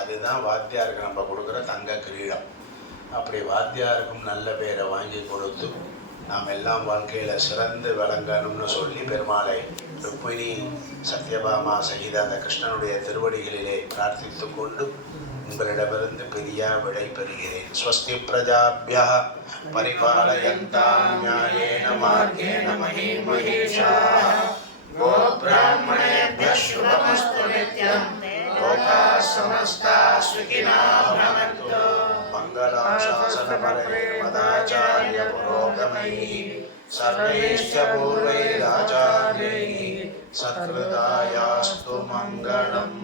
அதுதான் வாத்தியாருக்கு நம்ம கொடுக்குற தங்க கிரீடம். அப்படி வாத்தியாருக்கும் நல்ல பேரை வாங்கி கொடுத்து நாம் எல்லாம் வாழ்க்கையில் சிறந்து விளங்கணும்னு சொல்லி பெருமாளை ருக்மிணி சத்யபாமா சகித அந்த கிருஷ்ணனுடைய திருவடிகளிலே பிரார்த்தித்து கொண்டு உங்களிடமிருந்து பிரியா விடை பெறுகிறேன். ஸ்வஸ்தி பிரஜாப்யா பரிபாலயந்தாம் நியாயேன மார்கேண மஹீம் மஹேஷாः கோப்ராஹ்மணேभ्यः शुभमस्तु नित्यं लोकाः समस्ताः सुखिनः भवन्तु. मङ्गलाशासनपरैर्मदाचार्य पुरोगमैः सर्वैश्च पूर्वैराचार्यैः सत्कृतायास्तु मङ्गलम्.